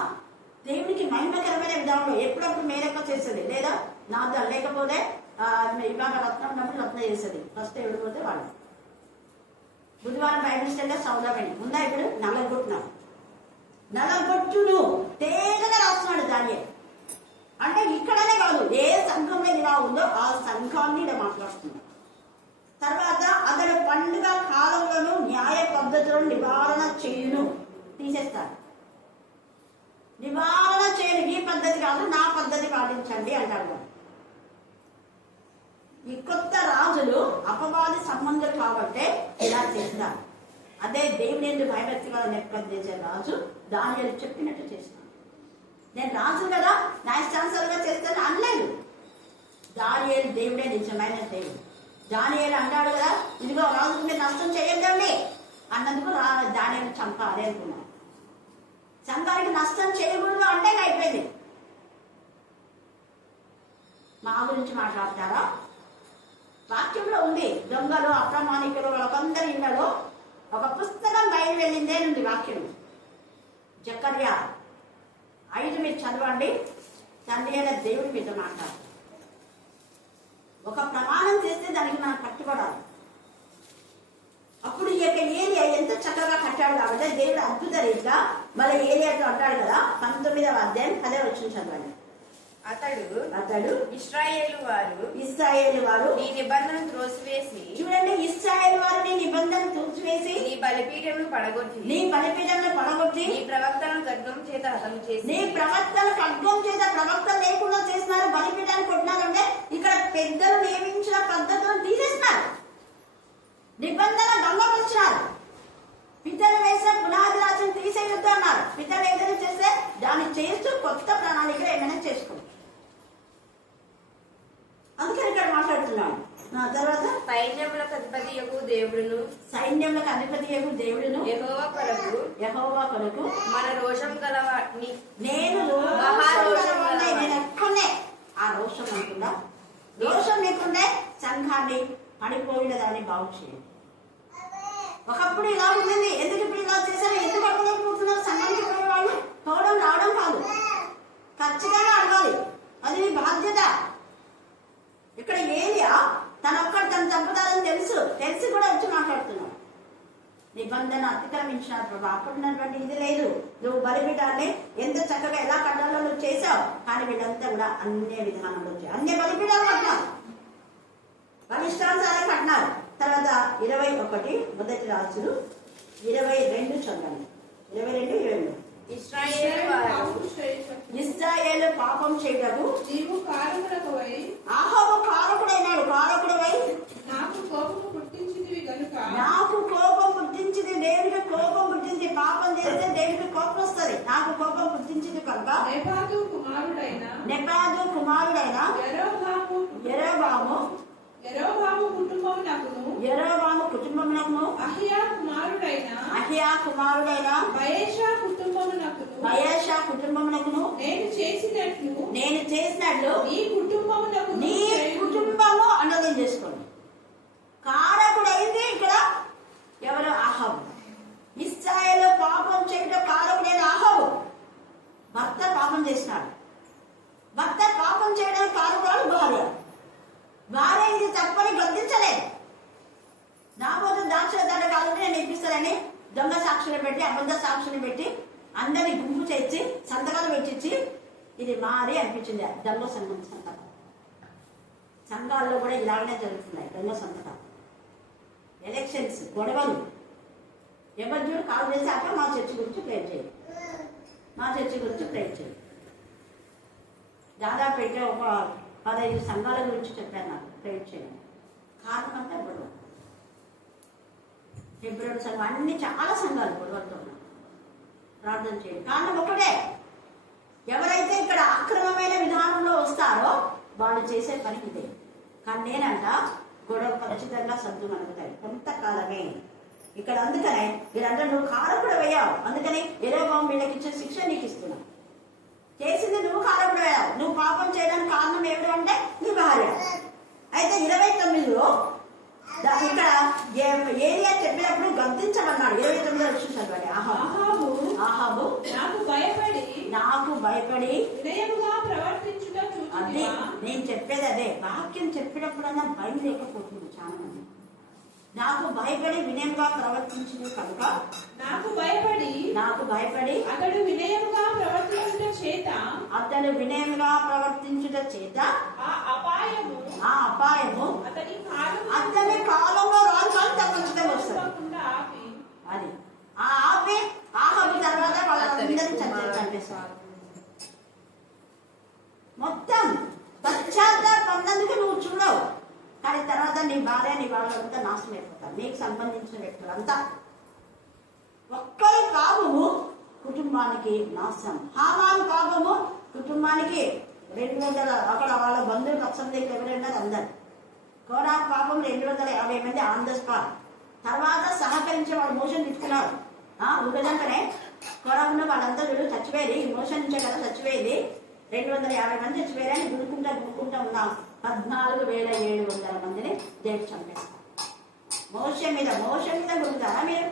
దేవుడికి మహిమకరమైన విధానంలో ఎప్పుడప్పుడు మేరక్క చేస్తుంది. లేదా నాద లేకపోతే ఇవాళ రత్నం ఉన్నప్పుడు రత్న చేస్తుంది. ఫస్ట్ ఎవడిపోతే వాళ్ళు. బుధవారం బైబిల్ స్టైల్లో సౌదామణి ఉందా? ఇప్పుడు నలగొట్టును తేగగా రాస్తున్నాడు దాన్ని. అంటే ఇక్కడనే కాదు, ఏ సంఘంలో ఇలా ఉందో ఆ సంఘాన్ని ఇలా మాట్లాడుతున్నాడు. తర్వాత అతడు పండుగ కాలంలోనూ న్యాయ పద్ధతి పద్ధతిలో నివారణ చేయును. తీసేస్తాడు. నివారణ చేయను, ఈ పద్ధతి కాదు నా పద్ధతి పాటించండి అంటాడు. ఈ కొత్త రాజులు అపవాది సంబంధులు కాబట్టే ఇలా చేస్తారు. అదే దేవుని ఎందుకు భయభక్తి వల్ల నెప్పచేసే రాజు దానియేలు చెప్పినట్టు చేస్తున్నాడు. నేను రాజు కదా నా ఇష్టానుసారంగా చేస్తాను అనలేదు. దానియేలు దేవుడే నిజమైన దేవుడు. దానియేలు అంటాడు కదా, ఇదిగో రాజుకు మీరు నష్టం చేయొద్దండి అన్నందుకు దానియేలు చంపాలి అనుకున్నాడు. సంఘానికి నష్టం చేయకూడదు అంటే అయిపోయింది. మా గురించి మాట్లాడతారా? వాక్యంలో ఉంది, దొంగలు అప్రమాణికులు వాళ్ళకందరి ఇళ్లలో ఒక పుస్తకం బయలు వెళ్ళిందే ఉంది వాక్యం. జకర్యా 5 మీరు చదవండి. తండ్రి అయిన దేవుడి మీద మాట్లాడు. ఒక ప్రమాణం చేస్తే దానికి మనం కట్టుబడాలి. అప్పుడు ఈ యొక్క ఏరియా ఎంత చక్కగా కట్టాడు కాబట్టి దేవుడు అద్భుత రీతిగా మళ్ళీ ఏరియాతో అంటాడు కదా. 19వ అధ్యాయం 10వ వచనం చదవండి. అతడు ఇశ్రాయేలు వారు నీ నిబంధన త్రోసివేసి, చూడండి, ఇశ్రాయేలు వారు నీ నిబంధన త్రోసివేసి నీ బలిపీఠమును పడగొట్టి నీ నీ ప్రవక్తలను ఖడ్గం చేత హతం చేసి నీ ప్రవక్తలు ఖడ్గం చేత ప్రవక్త లేకుండా చేస్తున్నారు. బలిపీఠాన్ని కొట్టినారంటే ఇక్కడ పెద్దలు నియమించిన పద్ధతులను తీసేస్తున్నారు. నిబంధన గమనించినారు. పితలు వేసిన పునాది రాజును తీసేయొద్దు అన్నారు. పితలు ఏదైనా చేస్తే దాన్ని చేస్తూ కొత్త ప్రణాళిక ఏమైనా చేసుకోండి. అందుకని ఇక్కడ మాట్లాడుతున్నాను. తర్వాత సైన్యములకు అధిపతియగు దేవుడును యెహోవా కొరకు మన రోషం గలవాడిని నేను ఎక్కడే ఆ రోషం అనుకుందా. రోషం లేకుండా సంఘాన్ని పడిపోయిన దాన్ని బాగు చేయండి. ఒకప్పుడు ఇలా ఉంటుంది, ఎందుకు ఇప్పుడు ఇలా చేశారు, ఎందుకు అడగలేకపోతున్నారు? సంఘానికి పోయే వాళ్ళు పోవడం రావడం కాదు, ఖచ్చితంగా అడగాలి. అది మీ బాధ్యత. ఇక్కడ ఏలియా తన చంపుతారని తెలిసి కూడా వచ్చి మాట్లాడుతున్నాడు. నిబంధన అతిక్రమించినారు ప్రభా. అప్పుడున్నటువంటి ఇది లేదు. నువ్వు బలిపీఠాన్ని ఎంత చక్కగా ఎలా కట్టాలో నువ్వు చేసావు, కానీ వీళ్ళంతా కూడా అన్ని విధానంలో వచ్చాయి. అన్ని బలిపీఠాలు కట్టినారు, వాళ్ళ ఇష్టానుసారం కట్టినారు. తర్వాత 21 మొదటి రాజులు 22 చదవండి. 22:22 ఇశ్రాయేలు పాపం చేయటకు నీవు కారకుడవై ఆహాబు కారకుడైనాడు. కారకుడవై నాకు కోపము పుట్టించినవి గనుక నాకు కోపం పుట్టించింది. దేవుడికి కోపం పుట్టింది. పాపం చేస్తే దేవుడికి కోపం వస్తుంది. నాకు కోపం పుట్టించింది కనుక నెబాదు కుమారుడైన యెరోబాము కుటుంబమునకును అహియా కుమారుడైన బయెషా కుటుంబమునకును నేను చేసినట్లు నీ కుటుంబము అన్నదం చేసుకోండి. కారకుడైంది ఇక్కడ ఎవరు? ఆహాబు. ఇశ్రాయేలు పాపం చేయడం కారకుడైన ఆహాబు. భర్త పాపం చేసినాడు. భర్త పాపం చేయడానికి కారకురాలు భార్య ఇది తప్పని గద్దించలేదు. నా పోతే దాక్షల దండ కాలంటే నేను ఇప్పిస్తానని దొంగ సాక్షులు పెట్టి అబద్ధ సాక్షులు పెట్టి అందరినీ గుంపు చేసి సంతకాలు పెట్టించి ఇది మారి అనిపించింది. దొంగ సంతకాలు సంఘాల్లో కూడా ఇలాగనే జరుగుతున్నాయి. దొంగ సంతకాలు, ఎలక్షన్స్, గొడవలు. ఎవరు చూడు కాల్ చేశాక మా చర్చి గురించి ప్రేర్ చేయి. దాదాపు అయితే ఒక 15 సంఘాల గురించి చెప్పాను నాకు ప్రేర్ చేయండి. కారణం అంతా గొడవ. ఫిబ్రవరి సంఘం అన్ని చాలా సంఘాలు గొడవలతో ఉన్నాయి. ప్రార్థన చేయండి. కారణం ఒకటే, ఎవరైతే ఇక్కడ అక్రమమైన విధానంలో వస్తారో వాళ్ళు చేసే పని ఇదే. కానీ నేనంట గొడవ ఖచ్చితంగా సర్దుమనుగుతాయి కొంతకాలమే ఇక్కడ. అందుకనే మీరంటే నువ్వు కారకుడు వేయావు. అందుకని యెరోబాము వీళ్ళకి ఇచ్చే శిక్ష నీకు ఇస్తున్నావు. చేసింది నువ్వు కారకుడు వేయావు. నువ్వు పాపం చేయడానికి కారణం ఏమిటి అంటే నీ భార్య. అయితే 29లో ఇక్కడ ఏలియా చెప్పినప్పుడు గద్దించమన్నాడు. 29 వచ్చి చదవండి. ఆహాబు నాకు భయపడి అదే నేను చెప్పేది అదే. వాక్యం చెప్పినప్పుడన్నా భయం లేకపోతుంది చాలా మంది. నాకు భయపడి వినయంగా ప్రవర్తించింది కనుక నాకు భయపడి అతడు వినయంగా ప్రవర్తించుట చేత ఆ అపాయము అతని కాలంలో రాను కానీ తప్పించడం వస్తుంది. అది మీకు సంబంధించిన వ్యక్తులంతా. ఒక్కరి పాపము కుటుంబానికి నాశనం. హామాను పాపము కుటుంబానికి 200 అక్కడ వాళ్ళ బంధువులు పక్షం దగ్గర ఎవరైనా అందరు. కోరా పాపం 250 మంది ఆన్ ద స్పాట్. తర్వాత సహకరించే వాళ్ళు మోషన్ తీసుకున్నారు. ఉగదంటనే కోరాకున్న వాళ్ళంతా వీళ్ళు చచ్చిపోయేది, ఈ మోషన్ నుంచే కదా చచ్చిపోయేది. 250 మంది చచ్చిపోయారని గుడుకుంటా ఉన్నాం. 14,700 మందిని దేవుడు చంపేస్తారు. మోషన్ మీద గుడుతారా మీరు?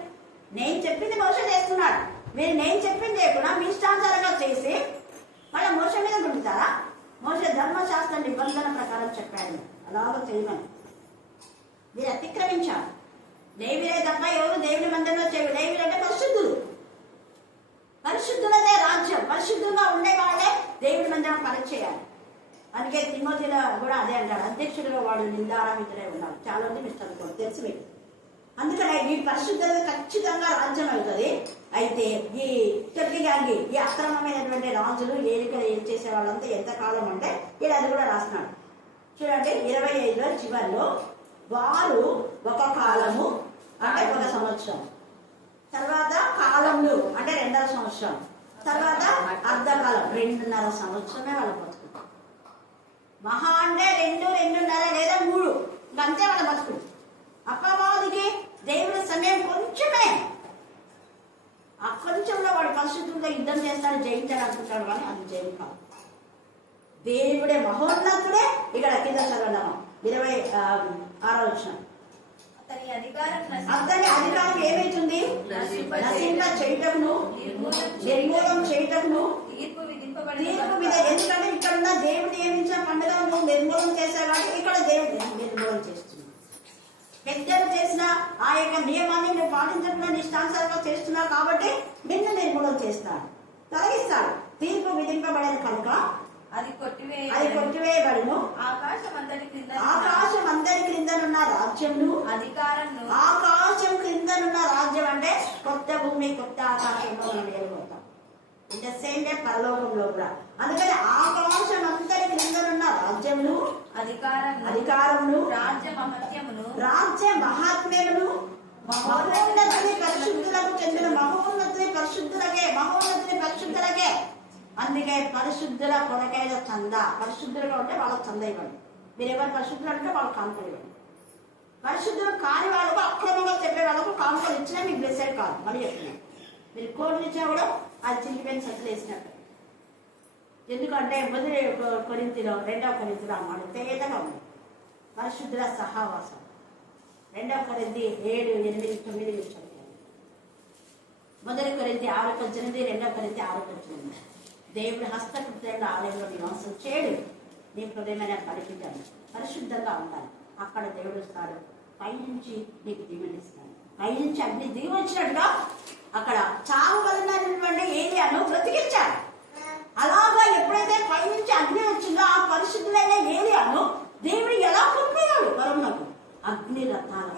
నేను చెప్పింది మోషన్ చేస్తున్నాడు, మీరు నేను చెప్పింది లేకుండా మీ ఇష్టానుసారంగా చేసి మళ్ళీ మోషన్ మీద గుడుతారా? మోషన్ ధర్మశాస్త్ర నిబంధన ప్రకారం చెప్పాడు అలాగ చేయమని. మీరు అతిక్రమించారు. లేవీరే తప్ప ఎవరు దేవుని మందిరంలో చేయరు. లేవీరు అంటే పరిశుద్ధులు. పరిశుద్ధులదే రాజ్యం. పరిశుద్ధంగా ఉండే వాళ్ళే దేవుడి మందిరం పని చేయాలి. అందుకే తిమోతిలో కూడా అదే అంటాడు, అధ్యక్షుడిగా వాడు నిందారామితులే ఉన్నాడు. చాలా మంది మీరు చదువుకోండి, తెలుసు మీకు. అందుకనే ఈ పరిశుద్ధత ఖచ్చితంగా రాజ్యం అవుతుంది. అయితే ఈ చెట్టిగాంగి ఈ అక్రమమైనటువంటి రాజులు ఏలికలు ఏం చేసే వాళ్ళంతా ఎంతకాలం అంటే ఇలా అది కూడా రాస్తున్నాడు చూడండి. 25లో చివరిలో వారు ఒక కాలము అంటే 1 సంవత్సరం, తర్వాత కాలంలో అంటే 2వ సంవత్సరం, తర్వాత అర్ధకాలం 2.5 సంవత్సరమే వాళ్ళ బతుకు. మహా అంటే 2, 2.5 లేదా 3 అంతే వాళ్ళ బతుకు. అపవాదికి దేవుడి సమయం కొంచెమే. ఆ కొంచెంలో వాడు పరిశుద్ధంగా యుద్ధం చేస్తాడు, జయించాడు అనుకుంటాడు, కానీ అది జయం కాదు. దేవుడే మహోన్నతుడే. ఇక్కడ కింద చదవడం 26వ వచనం. అతని అధికారం ఏమైతుంది? నశింప చేయటమును, నిర్మూలం చేయటమును, తీర్పు తీర్పు మీద. ఎందుకంటే ఇక్కడ ఉన్న దేవుడు నియమించిన పండుగను నిర్మూలం చేశారు కాబట్టి ఇక్కడ దేవుడు నిర్మూలం చేస్తున్నాడు. పెద్దలు చేసిన ఆ యొక్క నియమాన్ని నువ్వు పాటించకుండా నిష్టానుసారంగా చేస్తున్నావు కాబట్టి నిన్ను నిర్మూలం చేస్తాడు, తొలగిస్తాడు. తీర్పు విధింపబడిన కనుక అది కొట్టివేయబడును. ఆకాశం అందరి క్రిందనున్న రాజ్యమును, అధికారంను. ఆకాశం క్రిందనున్న రాజ్యం అంటే కొత్త భూమి, కొత్త ఆకాశంలో మనం వెళ్ళిపోతాం. ఇంత సేమ్ డే పరలోకంలో కూడా. అందుకని ఆకాశం అందరి క్రిందనున్న రాజ్యమును, అధికారమును, రాజ్య మహాత్మ్యమును, మహోన్నతిని పరిశుద్ధులకు చెందిన మహోన్నతిని పరిశుద్ధులకే. అందుకే పరిశుద్ధుల కొరకైన చంద. పరిశుద్ధులుగా ఉంటే వాళ్ళకి చంద ఇవ్వండి. మీరు ఎవరు పరిశుద్ధులు అంటే వాళ్ళకి కానుకలు ఇవ్వండి. పరిశుద్ధులు కాని వాళ్ళకు, అక్రమంగా చెప్పే వాళ్ళకు కానుకలు ఇచ్చినా మీకు బ్లెస్సెడ్ కాదు. మళ్ళీ చెప్తున్నాను, మీరు కోట్లు ఇచ్చినా కూడా అది చిరిగిపోయిన సత్తులు వేసినట్టు. ఎందుకంటే 1 కొరింథీలో 2వ కొరింథీలో అన్నాడు తేటగా ఉంది పరిశుద్ధుల సహవాసం. 2వ కొరింథీ 7, 8, 9 చదివాను. 1 కొరింథీ 6:18, 2వ కొరింథీ 6:18. దేవుడి హస్తకృత్యంగా ఆలయంలో నివాసం చేయడు. నీ హృదయమైన పరిశుద్ధాన్ని పరిశుద్ధంగా ఉండాలి. అక్కడ దేవుడు వస్తాడు, పైనుంచి నీకు దీవెనిస్తాడు. పైనుంచి అగ్ని దిగి వచ్చినట్టుగా అక్కడ చావు వలనటువంటి ఏలియాను బ్రతికించాడు. అలాగా ఎప్పుడైతే పైనుంచి అగ్ని వచ్చిందో ఆ పరిశుద్ధులైన ఏలియాను దేవుడు ఎలా పంపినాడు వరంలోకి? అగ్ని రథాల.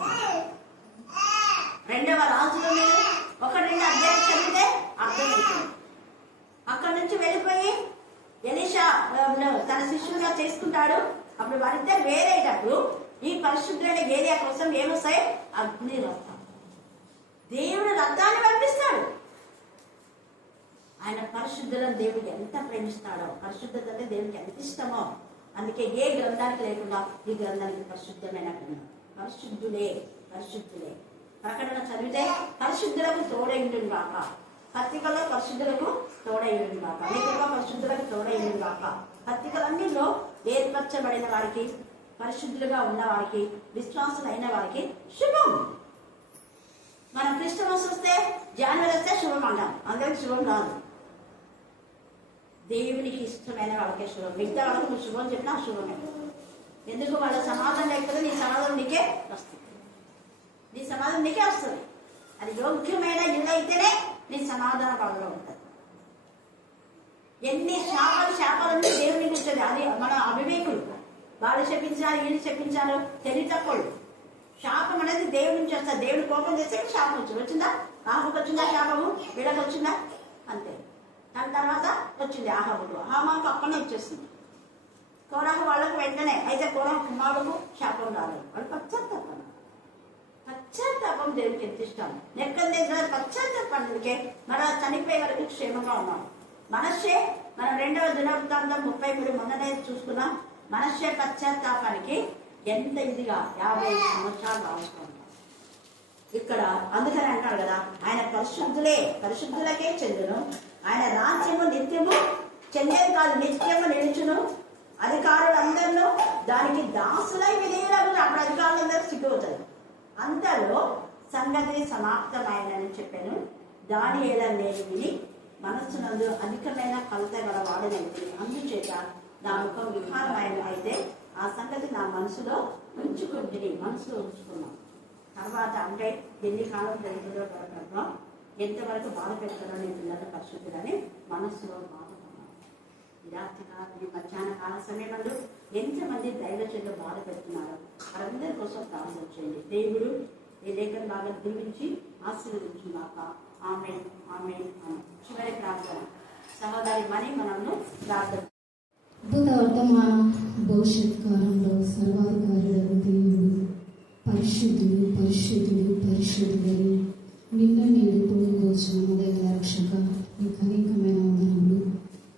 2వ రాజులని 1-2 అధ్యాయం చదివితే అర్థమవుతుంది. అక్కడి నుంచి వెళ్ళిపోయి ఎలీషా తన శిష్యులుగా చేసుకుంటాడు. అప్పుడు వారిద్దరు వేరేటప్పుడు ఈ పరిశుద్ధులైన ఏలియా కోసం ఏమొస్తాయి? అగ్ని రథం. దేవుడు రథాన్ని పంపిస్తాడు. ఆయన పరిశుద్ధులను దేవుడికి ఎంత ప్రేమిస్తాడో, పరిశుద్ధత అంటే దేవుడికి ఎంత ఇష్టమో. అందుకే ఏ గ్రంథానికి లేకుండా ఈ గ్రంథానికి పరిశుద్ధమైన గ్రంథం. పరిశుద్ధులే. ప్రకటన చదివితే పరిశుద్ధులకు తోడైండును గాక. పత్రికల్లో పరిశుద్ధులకు తోడైండును గాక. లేఖలో పరిశుద్ధులకు తోడైండును గాక. పత్రికలన్నిలో ఏర్పరచబడిన వారికి, పరిశుద్ధులుగా ఉన్న వారికి, విశ్వాసులైన వారికి శుభం. మనం క్రిస్టమస్ వస్తే, జనవరి వస్తే శుభం అంటాం. అందరికి శుభం కాదు. దేవునికి ఇష్టమైన వాళ్ళకే శుభం. మిగతా వాళ్ళకి నువ్వు శుభం చెప్పినా శుభమే. ఎందుకు? వాళ్ళ సమాధానం లేకపోతే నీ సమాధానం నీకే వస్తుంది. అది యోగ్యమైన ఇల్లు అయితేనే నీ సమాధానం వాళ్ళలో ఉంటుంది. ఎన్ని శాపాలు దేవునికి ఇస్తుంది. అది మన అవివేకులు. వాళ్ళు చెప్పించారు, వీళ్ళు చెప్పించారు, తెలివి తక్కువలు. శాపం అనేది దేవుడి నుంచి వస్తుంది. దేవుడు కోపం చేస్తే శాపం వచ్చిందా? రాహుకు వచ్చిందా శాపము? వీళ్ళకి వచ్చిందా? అంతే. దాని తర్వాత వచ్చింది ఆహాబుడు. హామాకు అక్కడనే వచ్చేసింది. కోరాహు వాళ్ళకు వెంటనే. అయితే కోరాహు కుమారుడుకు శాపం రాలేదు. వాళ్ళు పశ్చాత్తాపం. పశ్చాత్తాపం దేవుడికి ఎంత ఇష్టం. లెక్కలు దగ్గర పశ్చాత్తాపానికి మన చనిపోయే వరకు క్షేమంగా ఉన్నాం. మనస్సే మనం 2వ దినవృత్తాంతం 33 మొన్ననే చూసుకున్నాం. మనస్సే పశ్చాత్తాపానికి ఎంత ఇదిగా 50 సంవత్సరాలు రాసుకుంటాం ఇక్కడ. అందుకని అంటారు కదా, ఆయన పరిశుద్ధులకే చెందును, ఆయన రాజ్యము నిత్యము చెందేది కాదు, నిత్యము నిలుచును, అధికారులందరూ దానికి దాసులై విధేయులను. అప్పుడు అధికారులందరూ సిగ్గువుతారు. అంతలో సంగతి సమాప్తమైనని చెప్పాను. దానియేలు నేను విని మనస్సునందు అధికమైన కలత గల వాడనైతే, అందుచేత నా ముఖం విహారమైన అయితే ఆ సంగతి నా మనసులో ఉంచుకున్నాం. తర్వాత అంటే ఎన్ని కాలం జరుగుతుందో గడపడంలో ఎంతవరకు బాధ పెడతారో నేను పిల్లల పరిశుద్ధులని మనస్సులో బాధపడ్డాను. ఈ మధ్యాహ్న కాల సమయంలో ఎంతమంది దైవజనులు బాధ పెడుతున్నారు, వారందరి కోసం ప్రార్థన చేయండి. దేవుడు ఈ లేఖను బాగా దీవించి ఆశీర్వదించుగాక. ఆమేన్ ఆమేన్ ఆమేన్. చివరి ప్రార్థన సహోదరి మణి మనము ప్రార్థన. అద్భుత వర్తమాన భవిష్యత్ కాలంలో సర్వాధికారుడు దేవుడు పరిశుద్ధుడు పరిశుద్ధుడు పరిశుద్ధుడు నిన్న నేడు పొందుకోవచ్చు మొదటి రక్షక నీకు అనేకమైన వందనములు,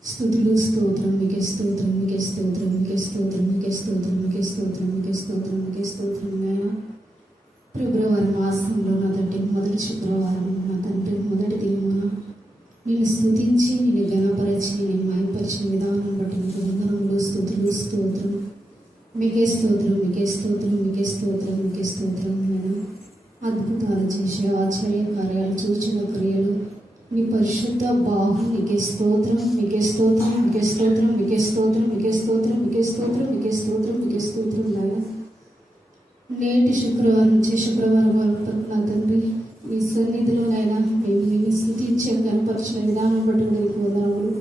స్తుతులు, స్తోత్రం మీకే స్తోత్రం మీకే స్తోత్రం మీకే స్తోత్రం మీకే స్తోత్రం మీకే స్తోత్రం మీకే స్తోత్రం మీకే స్తోత్రం. నాయన ఫిబ్రవరి మాసంలో నా తండ్రి మొదటి శుక్రవారం నా తండ్రి మొదటి దినమున నేను స్తుతించి నేను గణపరిచి నేను మయపరిచిన విధానం బట్టి నీకు వందనములు, స్తుతులు, స్తోత్రం మీకే స్తోత్రం మీకే స్తోత్రం మీకే స్తోత్రం మీకే స్తోత్రం. నేను అద్భుతాలు చేసే ఆశ్చర్య కార్యాలు చూచిన క్రియలు మీ పరిశుద్ధ బాహు మీకే స్తోత్రం మీకే స్తోత్రం మీకే స్తోత్రం మీకే స్తోత్రం మీకే స్తోత్రం మీకే స్తోత్రం మీకే స్తోత్రం మీకే స్తోత్రం. నాయన నేటి శుక్రవారం నుంచి శుక్రవారం వరకు నా తండ్రి మీ సన్నిధిలోనైనా మేము నేను స్థుతించే కనపరిచిన విధానం బట్టి మీకు వందనములు,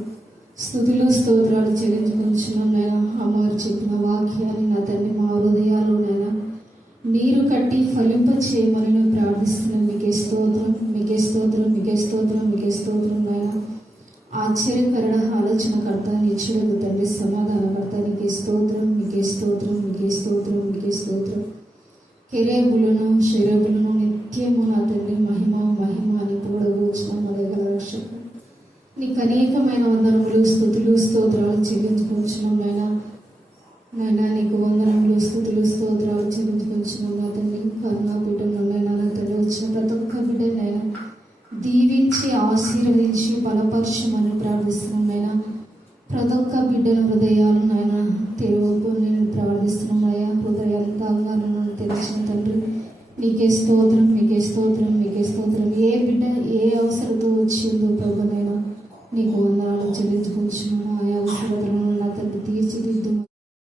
స్తుతులు, స్తోత్రాలు చెల్లించుకుంటున్నాం. నాయన అమ్మవారు చెప్పిన వాక్యాన్ని నా తండ్రి మా హృదయాల్లోనైనా నీరు కట్టి ఫలింప చేయమని నేను ప్రార్థిస్తున్నాను. మీకే స్తోత్రం మీకే స్తోత్రం మీకే స్తోత్రం మీకే స్తోత్రం. నాయన ఆశ్చర్యకరణ ఆలోచనకర్త నిశ్చయుడు తండ్రి సమాధానకర్త నీకే స్తోత్రం మీకే స్తోత్రం మీకే స్తోత్రం మీకే స్తోత్రం. కెరేబులను శరీరములను నిత్యము నా తండ్రి మహిమ మహిమ అని కూడగూర్చిన మొదగల రక్షక నీకు అనేకమైన వందనములు, స్తుతులు, స్తోత్రాలు చెల్లించుకుంటున్నాం. నాయన నీకు వందనములు, స్తుతులు, స్తోత్రాలు చెల్లించుకుంటున్నాం. నా తండ్రి కరుణాపీఠంలో నా తండ్రి వచ్చిన ప్రతి ఒక్క బిడ్డనైనా దీవించి ఆశీర్వదించి బలపరచమని ప్రార్థిస్తున్నాం. నాయన ప్రతి ఒక్క బిడ్డల హృదయాలు నాయన తెరవకు నేను ప్రార్థిస్తున్నాం. అయ్యా హృదయాలు తాగాలను తెరిచిన తండ్రి మీకే స్తోత్రం మీకే స్తోత్రం మీకే స్తోత్రం. ఏ బిడ్డ ఏ అవసరంతో వచ్చిందో ప్రభునైనా నీకు వందనాలు చెల్లించుకుంటున్నాను. ఆయా అవసరతలను